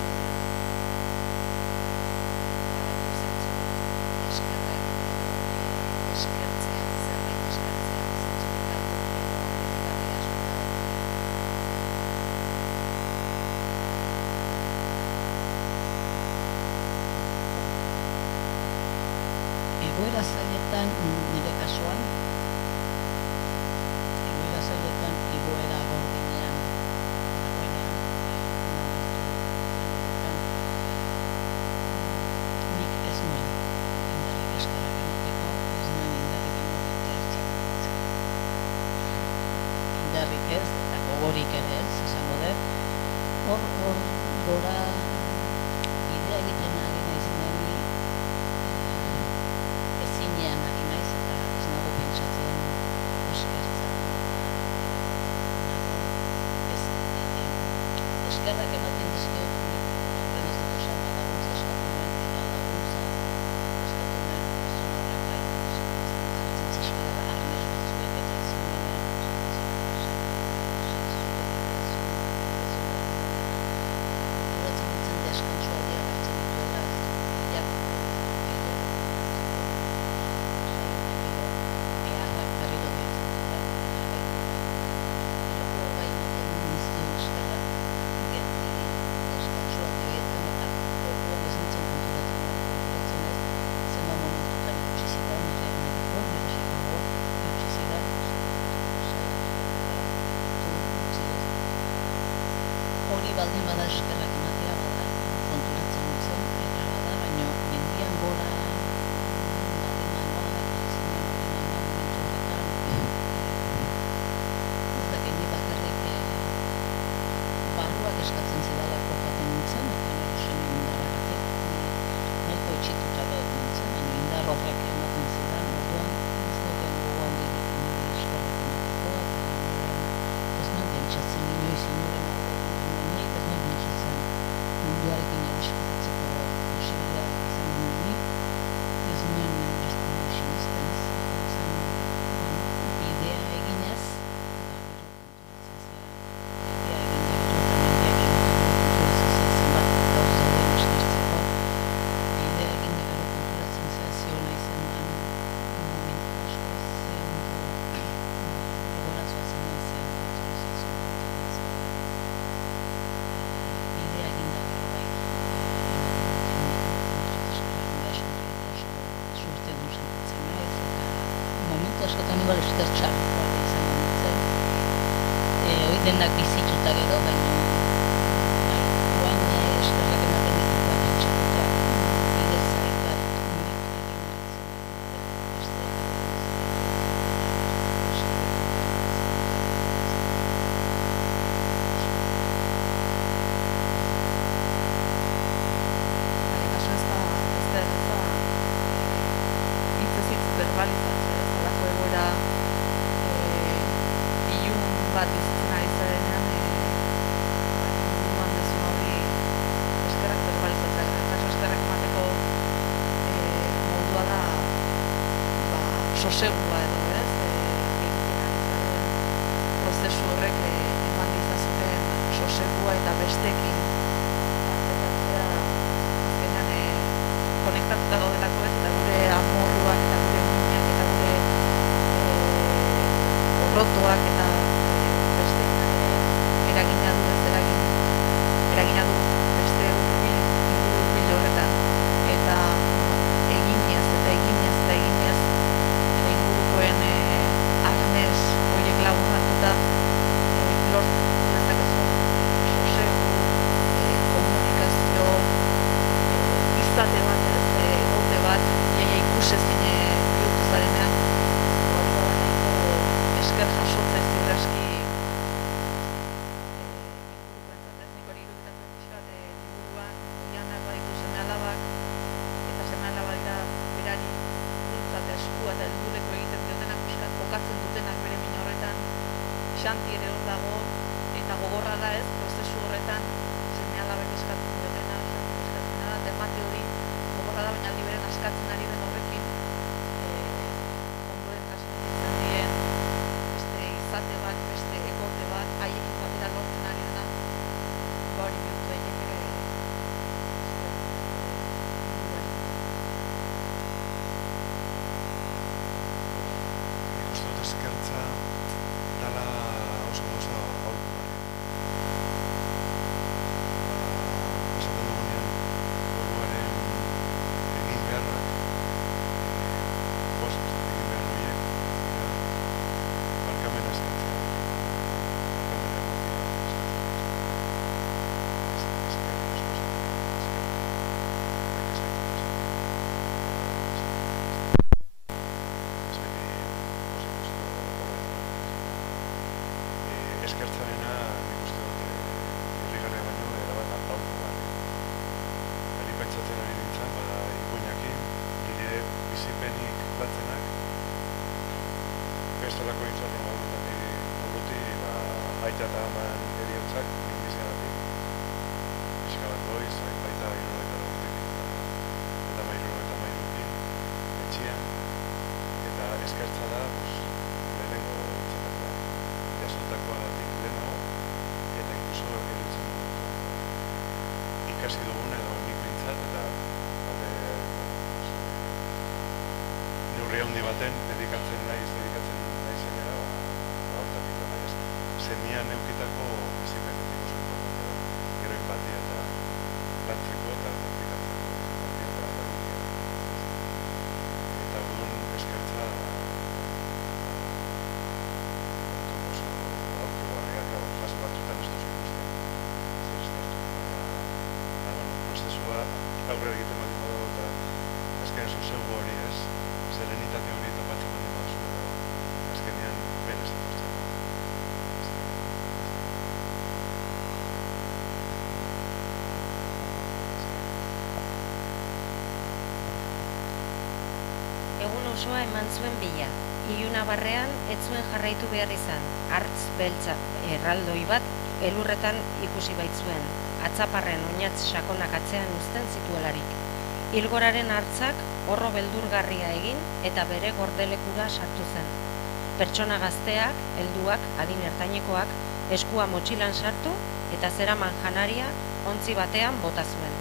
ikusten zuen eskerrak edo eskertzea, zerbait eskertzea, zentzurik galdu edo kritikari askotan. Egoera zailetan, nire kasuan, egoera zailetan, egoera gordinean, dagoenean, indarrik ez, eta gogorik ere ez, esango dut. Hor gora bidea egiten ari naizenean ni ezinean ari naiz, eta ez nago pentsatzen eskertza nago eskerrak ematen dizkiot horren ez dut esan, laguntza eskatu nuen, eta laguntza eskatu nuen pertsona horrek bai jartzen zizkiela arnez batzuek eta ezinean konturatzen nintzen deskantzua aldiak hartzen dituela beharrak berriro behitzen zela gero hor bai ematen nizkion eskerrak gertzi deskantzua aldi behietan eta orduan ez nintzen konturatzen ez zenba momentutan eutsi zidan nire medikoa, nire psikologoa eutsi zidan hori baldin bada eskerrak ematea bada konturatzen nintzen eta bada, baino mendian gora baldin manoa, ekartzen baldin manoa momentu horretan ez dakit ni bakarrik barruak eskatzen zidalako jaten nintzen eta nire seme indarragatik nahiko itxituta nintzen, baina indar horrek ematen zidan orduan ez nuen gogo handirik nire eskerrak emateko eta ez nuen pentsatzen inoiz inoren alde nik ez nuen pentsatzen munduarekin errespektatzeko posibilitatea izango nuenik, ez nuen beste sinisten bidea eginez, bidea eginez zenbat gauz dauden eskertzeko, bidea egin da gero konturatzen zera ziona izan den momentu asko egorazoa zen den zen bidea egin da gero bai suerte dun sentitzen naiz eta momentu askotan igual esker txarrikoa izango nintzen hori denak bizituta gero, baina bai, oain eskerrak ematen dituta pentsatuta bide zail bat nik egin Baina kasu ez da erraza hitzez hitz berbalizatzea, ez halako egoera ilun bat bizitzen ari zarenean inguruan duzun horri eskerrak berbalizatzea. Kasu eskerrak emateko modua da sosegua edo ez, egiten ari zaren prozesu horrek eman dizazuten sosegua eta besteekin partekatzea azkenean konektatuta gaudelako ez, eta gure amorruak eta gure minak eta gure orrotoak eta besteekin ere eragina du ez eragina du beste inguru hurbil horretan eta eginez eta ingurukoen arnez horiek lagun hartuta lortu dezakezun sosegu, komunikazio izate bat ez, egote bat jaia ikusezin bihurtu zarenean hori bada nahiko esker jasotzen ziurraski ingurukoentzat ez, nik hori irudikatzen pixkat liburuan Oianak baditu seme-alabak eta seme-alabak dira berari bultza eta eskua eta helduleko egiten diotenak pixkat kokatzen dutenak bere min horretan Xanti ere hor dago eta gogorra da ez, prozesu horretan seme-alabek eskatzen diotena, Xanti eskatzen dena, eta emate hori gogorra da, baina aldi beren askatzen ari den horrekin ondoren transmititzen dien beste izate bat, beste egote bat, haiekin batera lortzen ari dena, hori bihurtu daiteke Nik uste dut eskertza dala oso gauza aholkugarria. bizipenik batzenak, bestolako infierno hauetatik urruti, aita eta aman eriotzak, minbiziagatik, pixka bat goiz, baita 74 urtekin eta 73 etxian, eta eskertza da, lehenengo entzetakoa, jasotakoagatik lehenago, eta inkluso erutzen ikasi dugun edo nik bintzat, eta neurri handi baten dedikatzen naizenera, hortatik da, ez? Zenian eukitako bizipenetik oso importante da, gero empatia eta lantzeko eta praktikatzeko, empatia eta lagunia. Eta orduan eskertza kontu oso autogarriak fase batzutan ez duzu ikusten, zer eskertu. Baina, prozesua aurrera egiten baldin badago eta azkenean sosegu hori, ez? Serenitate hori topatzen baldin baduzu edo azkenean berez etortzen da. Egun osoa eman zuen bila. Iluna barrean ez zuen jarraitu behar izan. Hartz beltza erraldoi bat elurretan ikusi baitzuen. Atzaparren oinatz sakonak atzean uzten zituelarik. Ilgoraren hartzak orro beldurgarria egin eta bere gordelekura sartu zen. Pertsona gazteak, helduak, adin ertainekoak, eskua motxilan sartu eta zeraman janaria ontzi batean bota zuen.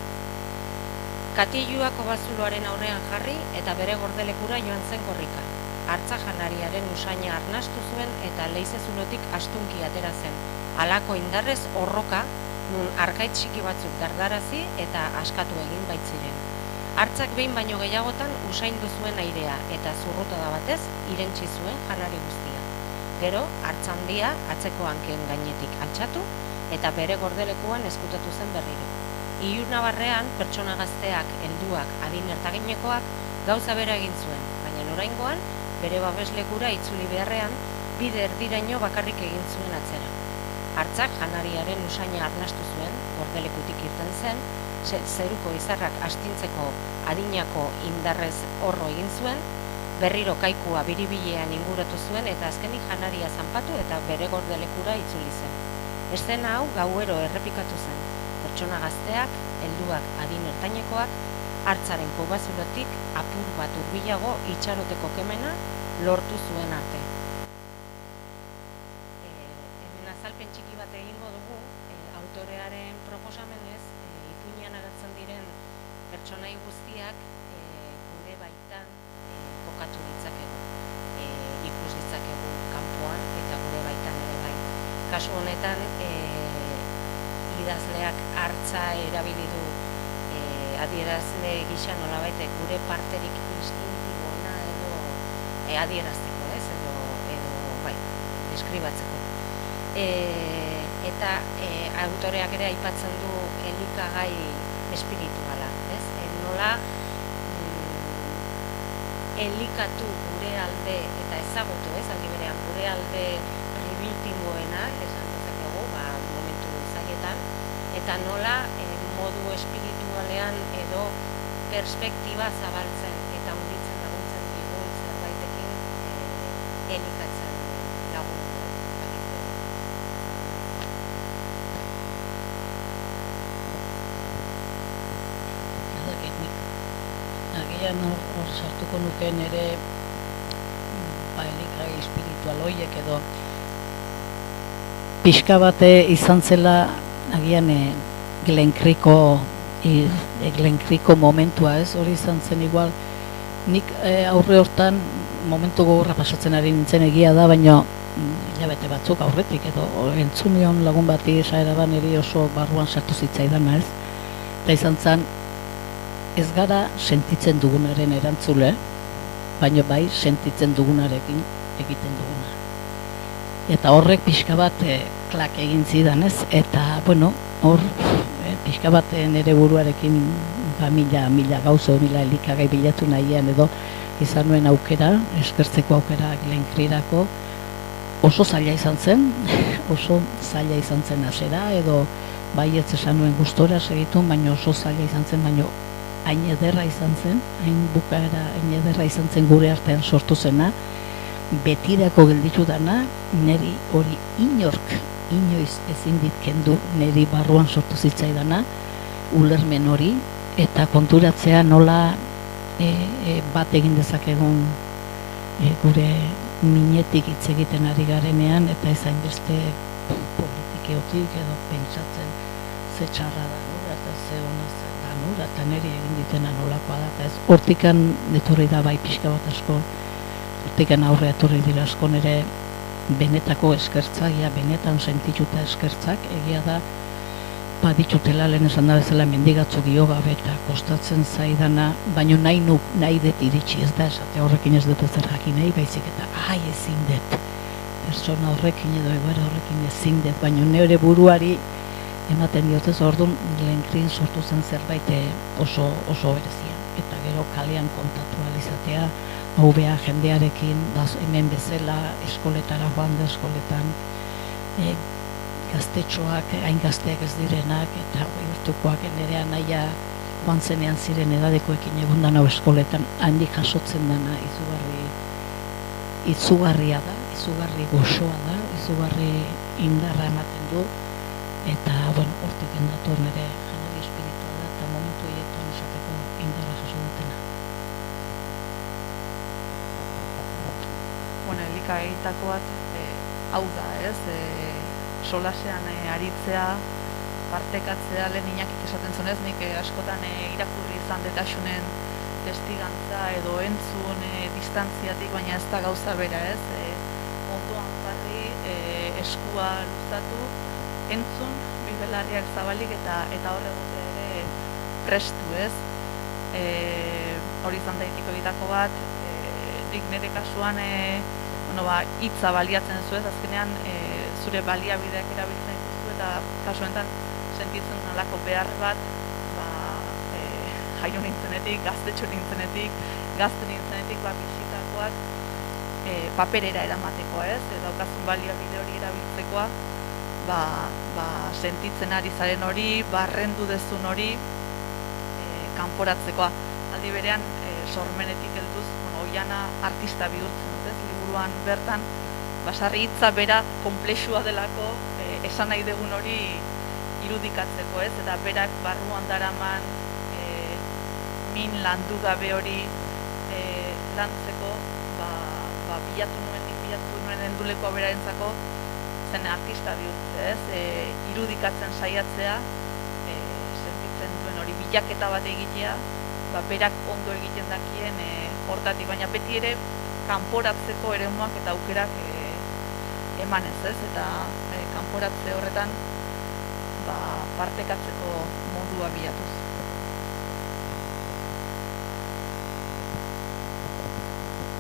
Katiluak obazuloaren aurrean jarri eta bere gordelekura joan zen korrika. Hartza janariaren usaina arnastu zuen eta leizezulotik astunki atera zen. Halako indarrez orroka, nun arkaitz txiki batzuk dardarazi eta askatu egin baitziren. Hartzak behin baino gehiagotan usaindu zuen airea eta zurrutada batez irentsi zuen janari guztia. Gero, hartz handia atzeko hankeen gainetik altxatu eta bere gordelekuan ezkutatu zen berriro. Iluna barrean, pertsona gazteak, helduak, adin ertaginekoak gauza bera egin zuen, baina oraingoan bere babeslekura itzuli beharrean bide erdiraino bakarrik egin zuen atzera. Hartzak janariaren usaina arnastu zuen, gordelekutik irten zen, zeruko izarrak astintzeko adinako indarrez orro egin zuen, berriro kaikua biribilean inguratu zuen eta azkenik janaria zanpatu eta bere gordelekura itzuli zen. Eszena hau gauero errepikatu zen. Pertsona gazteak, helduak, adin ertainekoak, hartzaren kobazulotik apur bat hurbilago itxaroteko kemena lortu zuen arte. Hemen azalpen txiki bat egingo dugu, autorearen proposamenez, ipuinean agertzen diren pertsonai guztiak gure baitan kokatu ditzakegu, ikus ditzakegu kanpoan eta gure baitan ere bai. Kasu honetan, idazleak hartza erabili du adierazle gisa nolabait gure parterik instintiboena edo adierazteko, ez? Edo bai, deskribatzeko. Eta autoreak ere aipatzen du elikagai espirituala, ez? Nola elikatu gure alde eta ezagutu, ez? Aldi berean gure alde primitimoena, esan dezakegu, momentu zailetan, eta nola modu espiritualean edo perspektiba zabaltzen eta handitzen laguntzen digun zerbaitekin elikatzen lagundu. Agian hor sartuko nuken ere elikagai espiritual horiek edo pixka bate izan zela agian Glenkriko momentua, ez? Hori izan zen igual, nik aurre hortan momentu gogorra pasatzen ari nintzen egia da, baina hilabete batzuk aurretik edo entzunion lagun bati esaeraban eri oso barruan sartu zitzaidan, ez? Eta izan zen, ez gara sentitzen dugunaren erantzule, baina bai sentitzen dugunarekin egiten duguna. Eta horrek pixka bat klak egin zidan, ez? Eta, bueno, hor pixka bat nire buruarekin mila gauza, mila elikagai bilatu nahian edo izan nuen aukera, eskertzeko aukera Glenkrirako, oso zaila izan zen, oso zaila izan zen hasera edo bai ez esan nuen gustora segitun, baina oso zaila izan zen, baina hain ederra izan zen, hain bukaera hain ederra izan zen gure artean sortu zena, betirako gelditu dana, neri hori inoiz ezin dit kendu, neri barruan sortu zitzaidana, ulermen hori, eta konturatzea nola bat egin dezakegun gure minetik hitz egiten ari garenean, eta ez hainbeste politikeotik edo pentsatzen ze txarra da nura, eta ze ona da nura, eta niri egin ditena nolakoa da, eta ez hortikan etorri da bai pixka bat asko, hortikan aurre etorri dira asko nire benetako eskertzak, benetan sentituta eskertzak, egia da, baditutela lehen esan da bezala mendigatzuk gabe eta kostatzen zaidana, baino nahi dut iritsi, ez da esate horrekin ez dut ezer jakin nahi, baizik eta ezin dut. Persona horrekin edo egoera horrekin ezin dut, baino neure buruari ematen diotez, orduan lehenkrin sortu zen zerbait oso berezia. Eta gero kalean kontatu alizatea, hau beha jendearekin, hemen bezala eskoletara joan da eskoletan, gaztetxoak, hain gazteak ez direnak, eta urtukoak nire anaia joan zenean ziren edadekoekin egundan hau eskoletan, handik jasotzen dana izugarria da, izugarri goxoa da, izugarri indarra ematen du, eta, hortik endator nire janari espirituala, eta momentu hietan esateko indarra jaso dutena. Elika egitako bat, hau da, ez? Solasean aritzea, partekatzea, lehen inakik esaten zonez, nik askotan irakurri izan detasunen testigantza edo entzun distantziatik, baina ez da gauza bera, ez? Ondoan jarri, eskua luzatu, entzun, bibelarriak zabalik eta horregote ere prestu, ez? Hori izan daitiko egitako bat, nik nire kasuan hitza baliatzen zuez, azkenean zure baliabideak erabiltzen dituzu eta kasu honetan sentitzen nolako behar bat jaio nintzenetik, gaztetxo nintzenetik, gazte nintzenetik bizitakoak paperera eramateko, ez? Daukazun baliabide hori erabiltzekoa sentitzen ari zaren hori, barrendu dezun hori kanporatzekoa. Aldi berean sormenetik helduz, oiana artista bihurtzen dut, ez? Liburuan bertan basarri hitza bera konplexua delako esan nahi dugun hori irudikatzeko, ez? Eta berak barruan daraman min landu gabe hori lantzeko bilatu nuen heldulekoa berarentzako zen artista bihurtze, ez? Irudikatzen saiatzea, sentitzen duen hori bilaketa bat egitea, berak ondo egiten dakien hortatik, baina beti ere kanporatzeko eremuak eta aukerak emanez, ez? Eta kanporatze horretan partekatzeko modua bilatuz.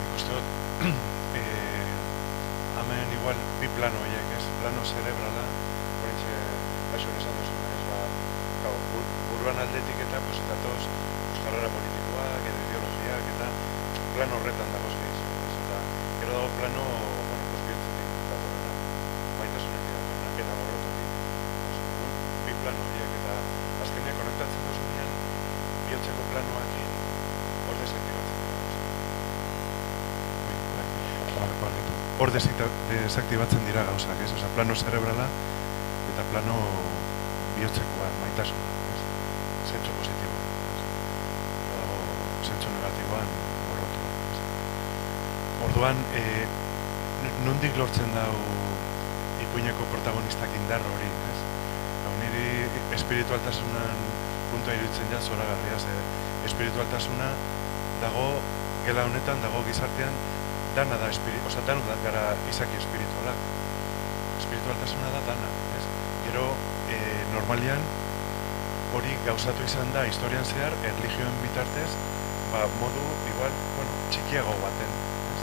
Ikuste dut, hemen igual bi plano horiek, ez? Plano cerebrala, horintxe, baixo esan duzuna, ez? Buruan aldetik eta datoz jarrera politikoak edo ideologiak eta plano horretan dagoz gehiago, ez? Eta gero dago plano, bihotzetik datorrena, maitasunetik datorrena, eta gorrototik. Bi plano horiek, eta azkenean konektatzen duzunean bihotzeko planoakin hor desaktibatzen dira. Hor desaktibatzen dira gauzak, ez? Osa, plano cerebrala eta plano bihotzekoa, maitasuna, ez? Zentzu positiboa. Zentzu negatiboan gorrotua. Orduan, nondik lortzen dau ipuineko protagonistak indar hori, ez? Niri espiritualtasunan puntua iruditzen ja zoragarria, espiritualtasuna dago, gela honetan, dago gizartean, dana da, dana gara izaki espiritualak. Espiritualtasuna da dana, ez? Gero, normalian, hori gauzatu izan da, historian zehar, erlijioen bitartez, modu, igual, txikiago baten, ez?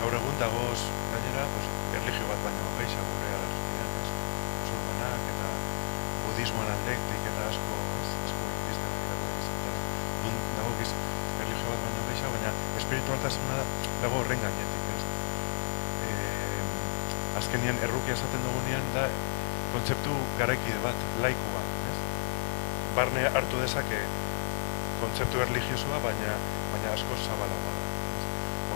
Gaur egun dagoz, gainera, erlijio bat baino gehiago gure agertukian, ez? Musulmanak eta budismoan aldektik eta asko, ez? Asko izten egitako izaten. Dago giz, erlijio bat baino gehiago, baina espiritualtasuna dago horren gainetik, ez? Azkenian, errukia esaten dugunean, da kontzeptu garaikide bat, laiku bat, ez? Barne hartu dezake kontzeptu erlijiosua, baina asko zabalagoa da.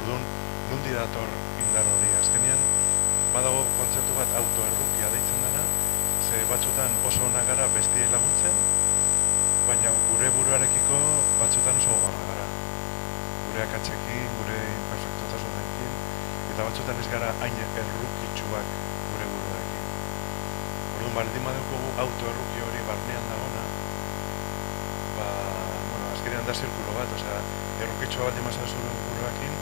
Orduan, nundi dator indar hori? Azkenean, badago kontzeptu bat autoerrukia deitzen dena, ze batzutan oso onak gara bestiei laguntzen, baina gure buruarekiko batzutan oso gogorra gara. Gure akatsekin, gure imperfektotasunekin, eta batzutan ez gara hain errukitsuak gure buruarekin. Orduan, baldin badaukagu autoerruki hori barnean dagona, azkenean da zirkulo bat, errukitxoa baldin mazan zure buruakin,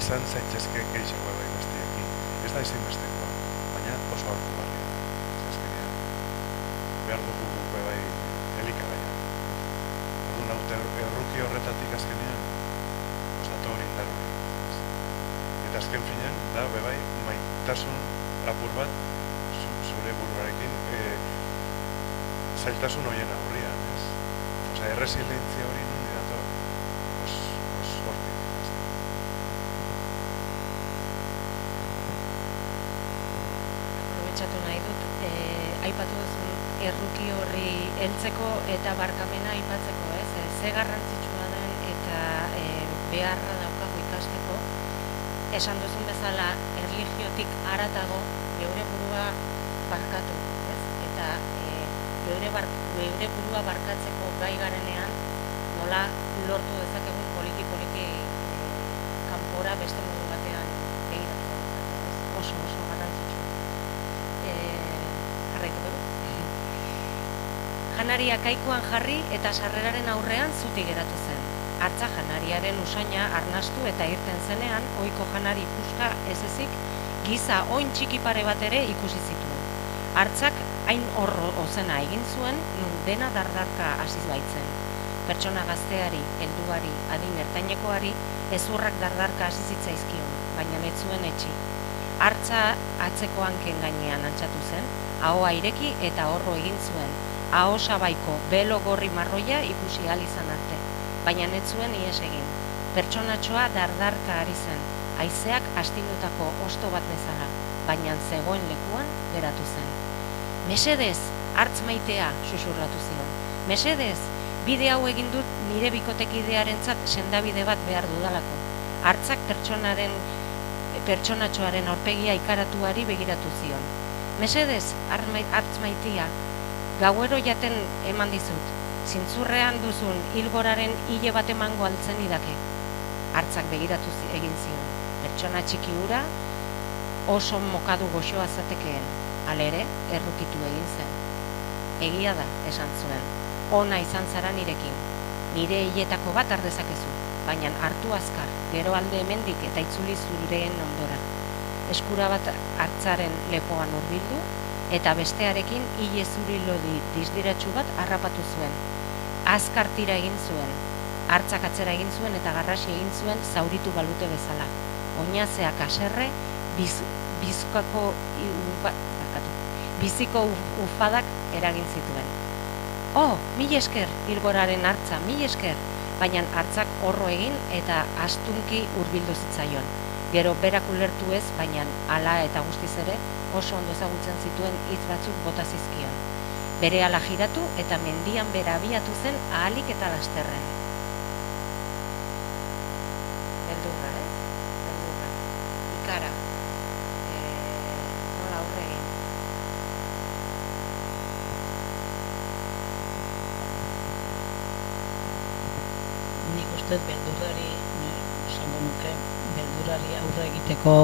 izan zaitezke gehiagoa bai bestiekin. Ez da ezinbestekoa, baina oso aholku barria. Azkenean, behar dugu bai elikagaia. Orduan, erruki horretatik azkenean, dator indar hori. Eta azken finean, da, bai, maitasun apur bat zure buruarekin zailtasun horien aurrian, ez? Erresilientzia hori nundi dator, hortik. Aprobetxatu nahi dut, aipatu duzun erruki horri heltzeko eta barkamena aipatzeko, ez? Ze garrantzitsua den eta beharra daukagu ikasteko, esan duzun bezala erlijiotik haratago geure burua barkatu, ez? Eta geure burua barkatzeko gai garenean nola lortu dezakegun poliki kanpora beste modu batean begiratzen, oso garrantzitsu. Jarraituko du? Janaria kaikuan jarri eta sarreraren aurrean zutik geratu zen. Hartza janariaren usaina arnastu eta irten zenean, ohiko janari puska ez ezik, giza oin txiki pare bat ere ikusi zituen. Hartzak hain horro ozena egin zuen, nun dena dardarka hasiz baitzen. Pertsona gazteari, helduari, adin ertainekoari, ezurrak dardarka hasi zitzaizkion, baina ez zuen etxi. Hartza atzeko hanken gainean altxatu zen, ahoa ireki eta horro egin zuen, aho sabaiko belo gorri marroia ikusi ahal izan arte, baina ez zuen ihes egin. Pertsonatxoa dardarka ari zen, haizeak astindutako osto bat bezala, baina zegoen lekuan geratu zen. Mesedez, hartz maitea, xuxurlatu zion. Mesedez, bide hau egin dut nire bikotekidearentzat sendabide bat behar dudalako. Hartzak pertsonatxoaren aurpegia ikaratuari begiratu zion. Mesedez, hartz maitea, gauero jaten eman dizut, zintzurrean duzun hilgoraren hile bat emango altzen idake. Hartzak begiratu egin zion. Pertsona txiki hura oso mokadu goxoa zatekeen, halere errukitu egin zen. Egia da, esan zuen, ona izan zara nirekin, nire hiletako bat ardezakezu, baina hartu azkar, gero alde hemendik eta itzuli zureen ondora. Eskura bat hartzaren lepoan hurbildu, eta bestearekin hile zuri lodi dizdiratsu bat harrapatu zuen. Azkar tira egin zuen, hartzak atzera egin zuen eta garrasi egin zuen zauritu balute bezala. Oinazeak haserre, biziko ufadak eragin zituen. Oh, mil esker, hilgoraren hartza, mil esker, baina hartzak horro egin eta astunki hurbildu zitzaion. Gero berak ulertu ez, baina hala eta guztiz ere oso ondo ezagutzen zituen hitz batzuk bota zizkion. Berehala jiratu eta mendian bera abiatu zen ahalik eta lasterren. Beldurra, ez? Beldurra. Ikara. Nola aurre egin. Nik uste beldurrari, esango nuke, beldurrari aurre egiteko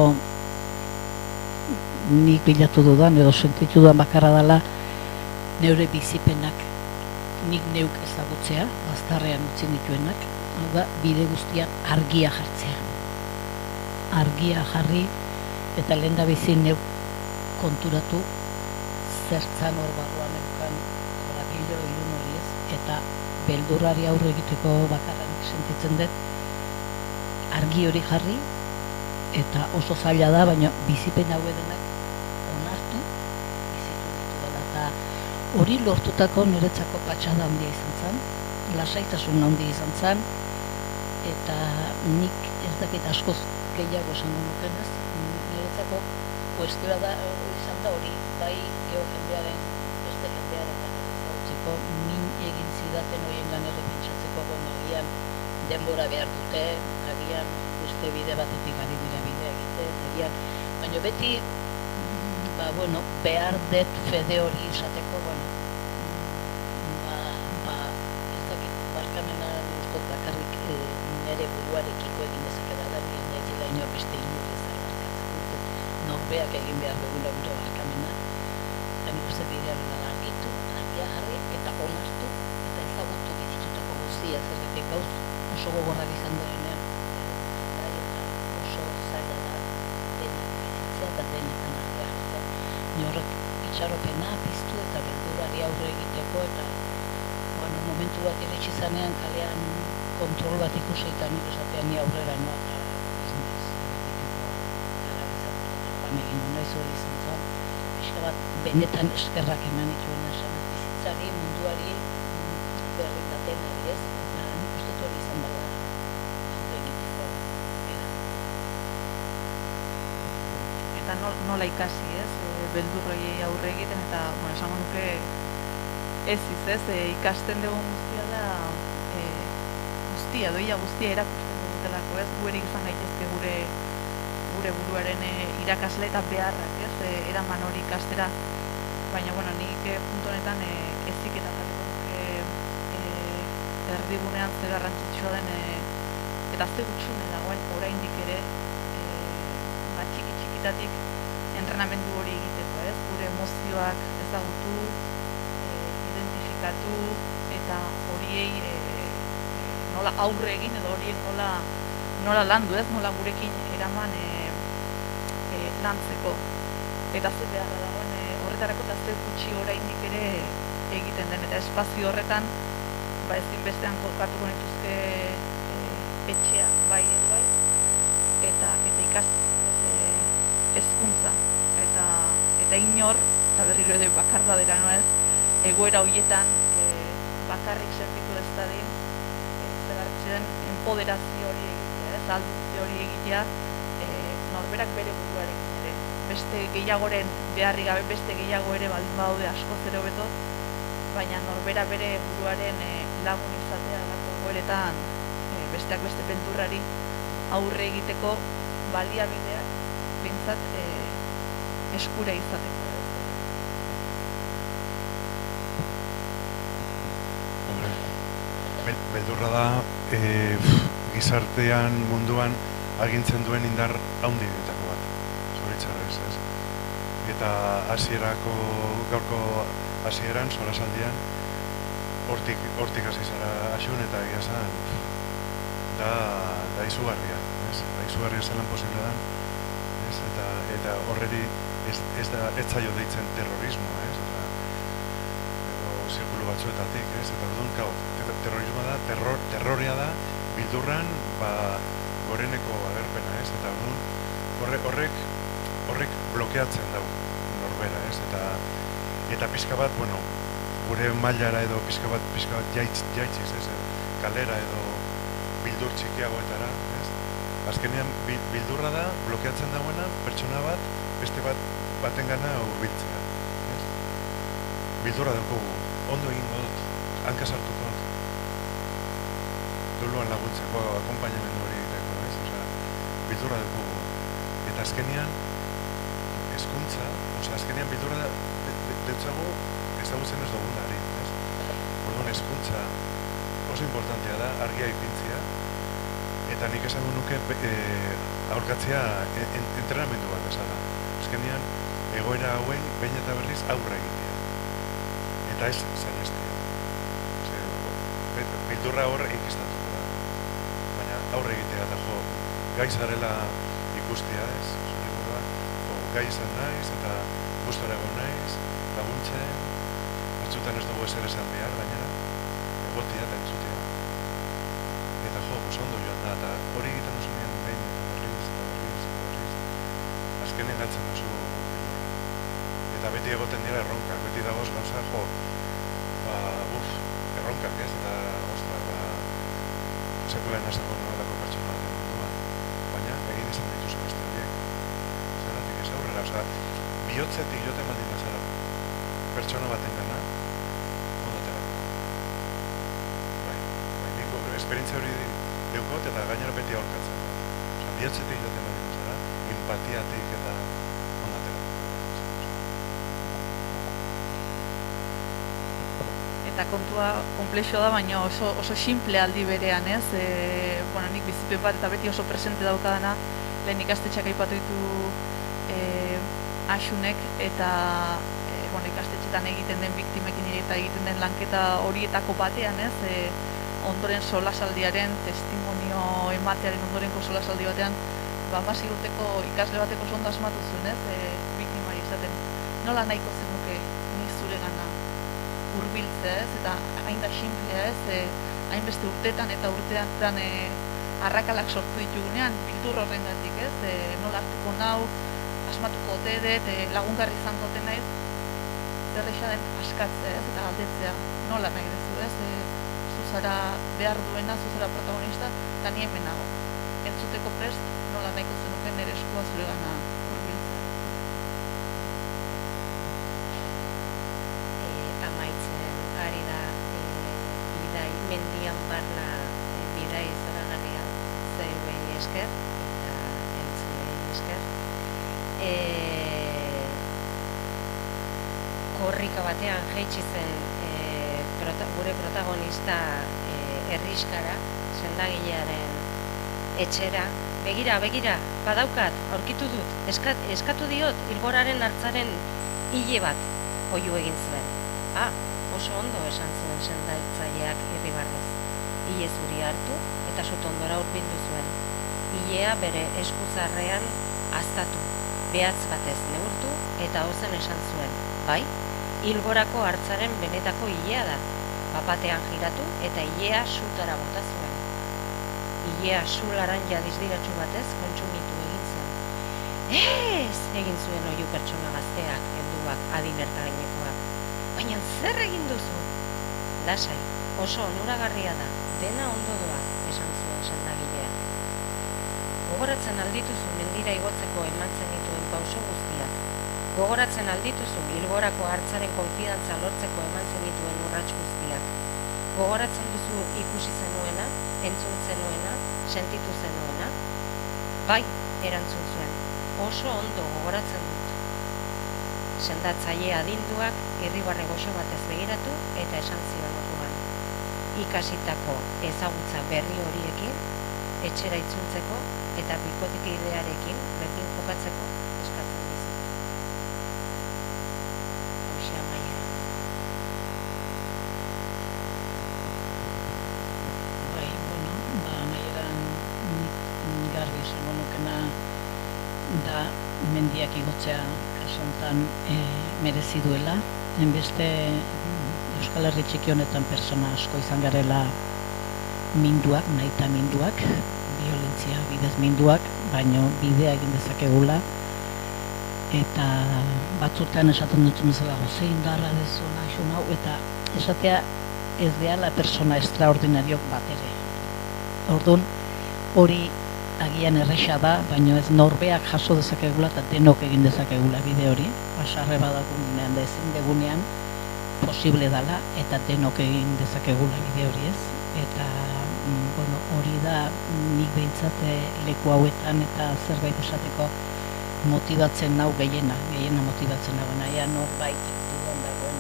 nik bilatu dudan edo sentitu dudan bakarra dela neure bizipenak nik neuk ezagutzea, bazterrean utzi dituenak, hau da, bide guztian argia jartzea. Argia jarri eta lehendabizi neuk konturatu zertzan hor barruan eukan korapilo ilun hori ez, eta beldurrari aurre egiteko bakarra nik sentitzen dut argi hori jarri, eta oso zaila da, baina bizipen hau edenak onartu bizitu ditudala, eta hori lortutako niretzako patxada handia izan zen, lasaitasun handia izan zen, eta nik ez dakit askoz gehiago esango nuken ez, niretzako kuestioa da izan da hori, bai jendearen, beste jendearen ezagutzeko, min egin zidaten horien ganere pentsatzeko, bueno, denbora behar dute, agian beste bide batetik ari dira bidea egiten, agian, baina beti behar dut fede hori izateko, ez dakit, barkamena ustot bakarrik nire buruarekiko egin dezakeda da, nire naizela inor beste inur ezar barkatzen. Norbeak egin behar dugula gure barkamena, eta nik uste bidea nola argitu, argia jarri eta onartu, eta ezagutu bizitutako guztia, zergatik gauz oso gogorrak izan direnean, eta oso zaila da denak bizitzea eta denetan argia jartzen. Horrek itxaropena piztu eta beldurrari aurre egiteko eta momentu bat iritsi zanean kalean kontrol bat ikusi eta nik esatean ni aurrera noa eta ez naiz ditiko garabizatu egin naiz hori izan zen pixka bat benetan eskerrak eman ituen esan bizitzari, munduari berri datenari ez eta nik uste hori izan dela aurre egiteko era. Eta nola ikasi ez, beldurroi aurre egiten eta, esango nuke ikasten dugun guztia da, doia guztia erakusten dutelako ez, gu ere izan gaitezke gure buruaren irakasle eta beharrak ez, eraman hori ikastera, baina, nik puntu honetan ezik eta jarriko nuke erdigunean zer garrantzitsua den eta ze gutxune dagoen oraindik ere txiki-txikitatik entrenamendu hori egiteko, ez? Gure emozioak ezagutu, identifikatu eta horiei nola aurre egin edo horiek nola landu, ez? Nola gurekin eraman lantzeko. Eta ze beharra dagoen horretarako eta ze gutxi oraindik ere egiten den eta espazio horretan ezinbestean kokatuko nituzke etxea bai edo bai eta hezkuntza eta inor, eta berriro ere bakardadera noez, egoera horietan bakarrik sentitu ez dadin, zegartzen empoderazio hori egitea, aldutze hori egitea, norberak bere buruarekin ere. Beste gehiagoren beharri gabe, beste gehiago ere baldin badaude asko zer hobeto, baina norbera bere buruaren lagun izatea lako egoeretan besteak beste beldurrari aurre egiteko baliabideak bintzat eskura izateko. Beldurra da gizartean munduan agintzen duen indar handienetako bat, zoritxarrez, ez? Eta gaurko hasieran, solasaldian, hortik hasi zara asun eta egia zan, da izugarria, ez? Da izugarria zelan posible dan, ez? Eta horreri ez zaio deitzen terrorismoa, ez? Edo zirkulu batzuetatik, ez? Eta orduan, terrorismoa da, terrorea da, bildurran, goreneko agerpena, ez? Eta orduan, horrek blokeatzen dau norbera, ez? Eta pixka bat, gure mailara edo pixka bat jaitziz, ez? Kalera edo bildur txikiagoetara, ez? Azkenean, bildurra da, blokeatzen dagoena, pertsona bat, beste batengana hurbiltzea, ez? Bildurra daukogu, ondo egingo dut, hanka sartuko dut, duluan laguntzeko, akompainamendu hori egiteko, ez? Bildurra daukogu. Eta azkenean, hezkuntza, azkenean bildurra deutzago ezagutzen ez dugunari, ez? Orduan, hezkuntza oso importantea da, argia ipintzia, eta nik esango nuke aurkatzea entrenamendu bat bezala. Azkenean, egoera hauen behin eta berriz aurra egitea. Eta ez zailestea. Bildurra horre inkistatuko da. Baina aurre egitea eta gai zarela ikustea, ez? Zure burua, gai izan naiz eta gustora egon naiz, laguntzen, batzutan ez dugu ezer esan behar, gainera, egotia eta entzutea. Eta ondo joan da, eta hori egiten duzunean behin eta berriz, azkenen galtzen duzu bildurra. Eta beti egoten dira erronkak, beti dagoz gauza, erronkak ez, eta sekulen ezagun nolako pertsona baten munduan. Baina, egin izan dituzu beste horiek. Zeratik ez aurrera, bihotzetik joten baldin bazara pertsona baten gana, ondo terako. Bai, niko esperientzia hori deukot eta gainera beti aurkatzen. Osa, bihatzetik jaten bali zara, empatiatik eta ondatera. Eta kontua komplexo da, baina oso simple aldi berean, ez? Bueno, nik bizipen bat eta beti oso presente daukadana, lehen ikastetxeak aipatu ditu Axunek, eta bueno, ikastetxetan egiten den biktimekin eta egiten den lanketa horietako batean, ez? Ondoren solasaldiaren, testimonio ematearen ondorenko solasaldi batean, 16 urteko ikasle bateko oso ondo asmatu zuen, ez? Biktimari esaten, nola nahiko zenuke ni zuregana hurbiltzea, ez? Eta hain da simplea, ez? Hainbeste urtetan eta urtean arrakalak sortu ditugunean, bildur horrengatik, ez? Nola hartuko nau, asmatuko ote dut, lagungarri izango ote naiz, zerresa den askatzea, ez? Eta galdetzea, nola nahi duzu, ez? Zuzara behar duena, zuzara protagonista, eta ni hemen nago. Entzuteko prest, nola nahiko zenuken nire eskua zuregana hurbiltzea. Amaitzen ari da bidai, mendian barna bidai zoragarria zeuei esker eta entzulei esker. Korrika batean jaitsi zen gure protagonista herriskara, sendagilearen etxera. Begira, badaukat, aurkitu dut, eskatu diot, Ilgoraren hartzaren hile bat oihu egin zuen. Oso ondo esan zuen sendatzaileak irribarrez. Hile zuri hartu eta sutondora hurbildu zuen. Hilea bere eskuzarrean haztatu, behatz batez neurtu eta ozen esan zuen. Bai, Ilgorako hartzaren benetako hilea da. Bapatean jiratu eta hilea sutara bota zuen. Hilea su laranja dizdiratsu batez kontsumitu egin zen. Ez! Egin zuen oihu pertsona gazteak, helduak, adin ertagainekoak. Baina zer egin duzu? Lasai, oso onuragarria da, dena ondo doa, esan zuen sendagilea. Gogoratzen aldituzu mendira igotzeko eman zenituen pauso guztiak. Gogoratzen aldituzu Ilgorako hartzaren konfidantza lortzeko eman zenituen urrats guztiak. Gogoratzen duzu ikusi zenuena, entzun zenuena, sentitu zenuena? Bai, erantzun zuen, oso ondo gogoratzen dut. Sendatzaile adinduak irribarre goxo batez begiratu eta esan zion orduan. Ikasitako ezagutza berri horiekin, etxera itzultzeko eta bikotekidearekin berdin jokatzeko eskatzen dizut. Hauxe amaiera. Bai, bueno, amaieran garbi esango nukena da mendiak igotzea kasu honetan merezi duela. Enbeste Euskal Herri txiki honetan pertsona asko izan garela minduak, nahita minduak, violentzia bidez minduak, baino bidea egin dezakegula. Eta batzutan esaten dut bezala zein indarra dezu nahi hau, eta esatea ez deala persona extraordinariok bat ere. Orduan, hori agian erresa da, baino ez norbeak jaso dezakegula eta denok egin dezakegula bide hori. Basarre badagunean da ezin degunean posible dala eta denok egin dezakegula bide hori ez. Eta bueno, hori da nik behintzat leku hauetan eta zerbait esateko motibatzen nau gehiena motibatzen nau. Naia norbait dudan dagoen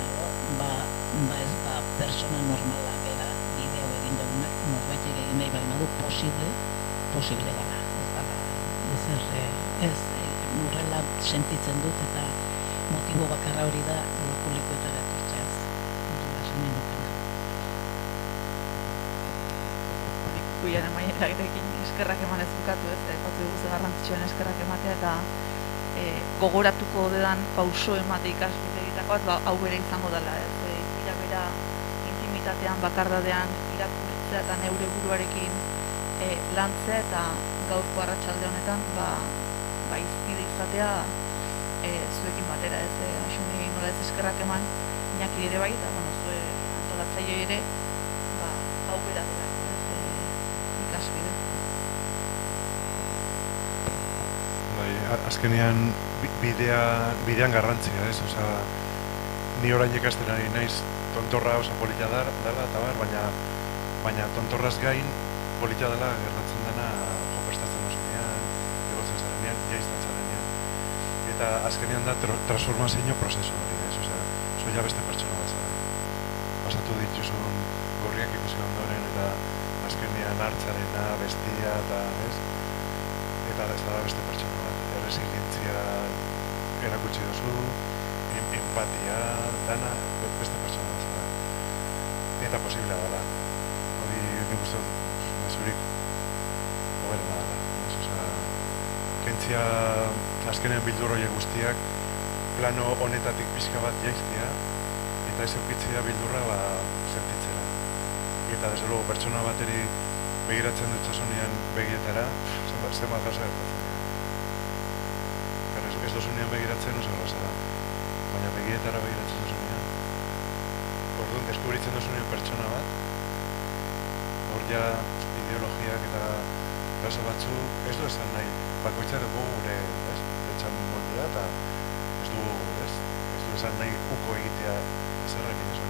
ez persona normala bera bideo egin dugunak, norbait egin nahi bali nadu posible dela. Ez horrela sentitzen dut eta motibo bakarra hori da olako lekuetara etortzeaz. Horrela esan nindukena. Guian amaierarekin eskerrak eman ez bukatu, ez? Aipatu dugu ze garrantzitsuan eskerrak ematea eta gogoratuko dedan pauso emate ikasbidegitakoak hau bere izango dela, ez? Bera intimitatean, bakardadean irakurtzea eta neure buruarekin lantzea eta gaurko arratsalde honetan izpide izatea zuekin batera, ez? Axuni nola ez eskerrak eman Iñaki ere bai, eta zue antolatzaile ere hau bera delako, ez? Ikaspide. Bai, azkenean bidean garrantzia, ez? Osa, ni orain ikasten ari naiz tontorra polita dela eta baina tontorraz gain polita dela gertatzen dena jo prestatzen dozunean, egotzen zarenean, jaizten zarenean. Eta azkenean da transformazio prozesu hori, ez? Osea, zu ja beste pertsona bat zara. Pasatu dituzun gorriak ikusi ondoren eta azkenean hartzarena, bestia eta, ez? Eta ez da beste pertsona bat. Erresilientzia erakutsi duzu, empatia, dana beste pertsona bat zara. Eta posiblea dela. Hori nik uste dut mezurik hoberena dela. Osea, kentzia azkenean bildur horiek guztiak plano honetatik pixka bat jaizkia eta ez eukitzea bildurra sentitzera. Eta desde luego pertsona bateri begiratzen dutxasunean begietara, zenbat gauza gertatzen dira. Ez dozunean begiratzen oso gauza da, baina begietara begiratzen dozunean, orduan deskubritzen dozunean pertsona bat, hor ja ideologiak eta gauza batzu ez du esan nahi, bakoitza dugu gure petxan moldea eta ez du esan nahi uko egitea zerrekin ez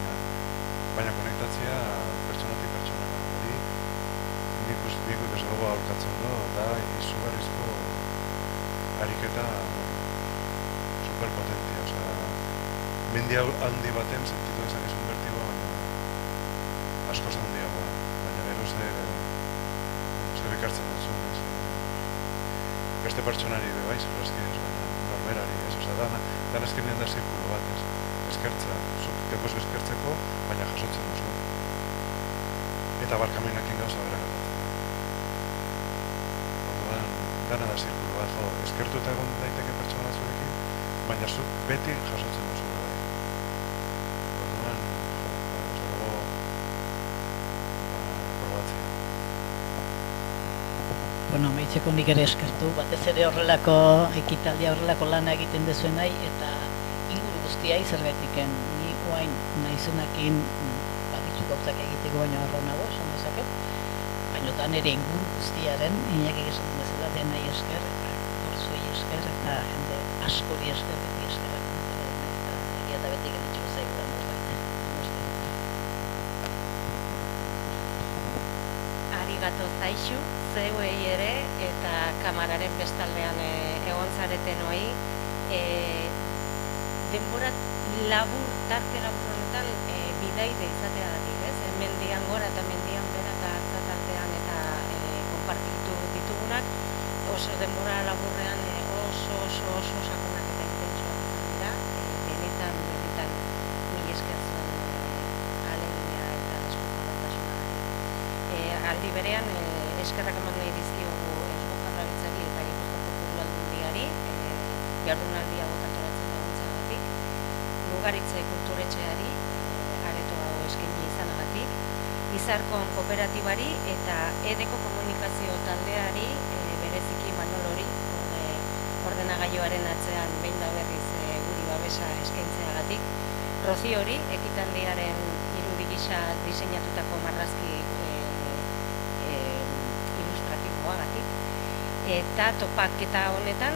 baina konektatzea pertsonatik pertsonara. Hori nik ez dugu aurkatzen du da izugarrizko ariketa superpotentia. Osea, mendi handi baten sentitu dezakezun bertigoa, baina askoz handiagoa. Baina gero zer ekartzen dut zuen. Beste pertsonari bai, zerrezkin ez, baina norberari ez. Osea, dan azkenean da zirkulu bat ez. Eskertza, zuk tekoz eskertzeko, baina jasotzen duzu. Eta barkamenakin gauza bera gertatzen da. Orduan, dana da zirkulu bat, eskertu eta egon daiteke pertsona zurekin, baina zuk beti jasotzen duzu. Orduan, probatzea. Bueno, amaitzeko nik ere eskertu, batez ere horrelako ekitaldia horrelako lana egiten dezuenai, eta inguru guztiai zergatiken ni oain naizunakin baditzu gauzak egiteko baino arro nago, esan dezaket, baina da nire inguru guztiaren, inakik esan bezala denai esker, eta gorzuei esker, eta jende askori esker, beti eskerrak eta egia eta beti gelitxiko zaigura norbait. Arigato zaixu, zeuei ere, eta kamararen bestaldean egon zareten hoi, denbora labur, tarte labur honetan bidaide izateagatik, ez? Mendian gora eta mendian bera eta hartza tartean eta konpartitu ditugunak, oso denbora laburrean oso sakonak eta intentsuak izan dira, benetan mil esker zuen ahalegina eta eskuzabaltasunagatik. Aldi berean, eskerrak eman nahi dizkiogu Eusko Jaurlaritzari eta Gipuzkoako Foru Aldundiari, jardunaldi hauek antolatzen laguntzagatik, Lugaritze kulturetxeari, areto hau eskaini izanagatik, Izarkon kooperatibari eta edeko komunikazio taldeari, bereziki Manolori, ordenagailuaren atzean behin da berriz guri babesa eskaintzeagatik, Roziori, ekitaldiaren irudi gisa diseinatutako marrazki ilustratiboagatik, eta topaketa honetan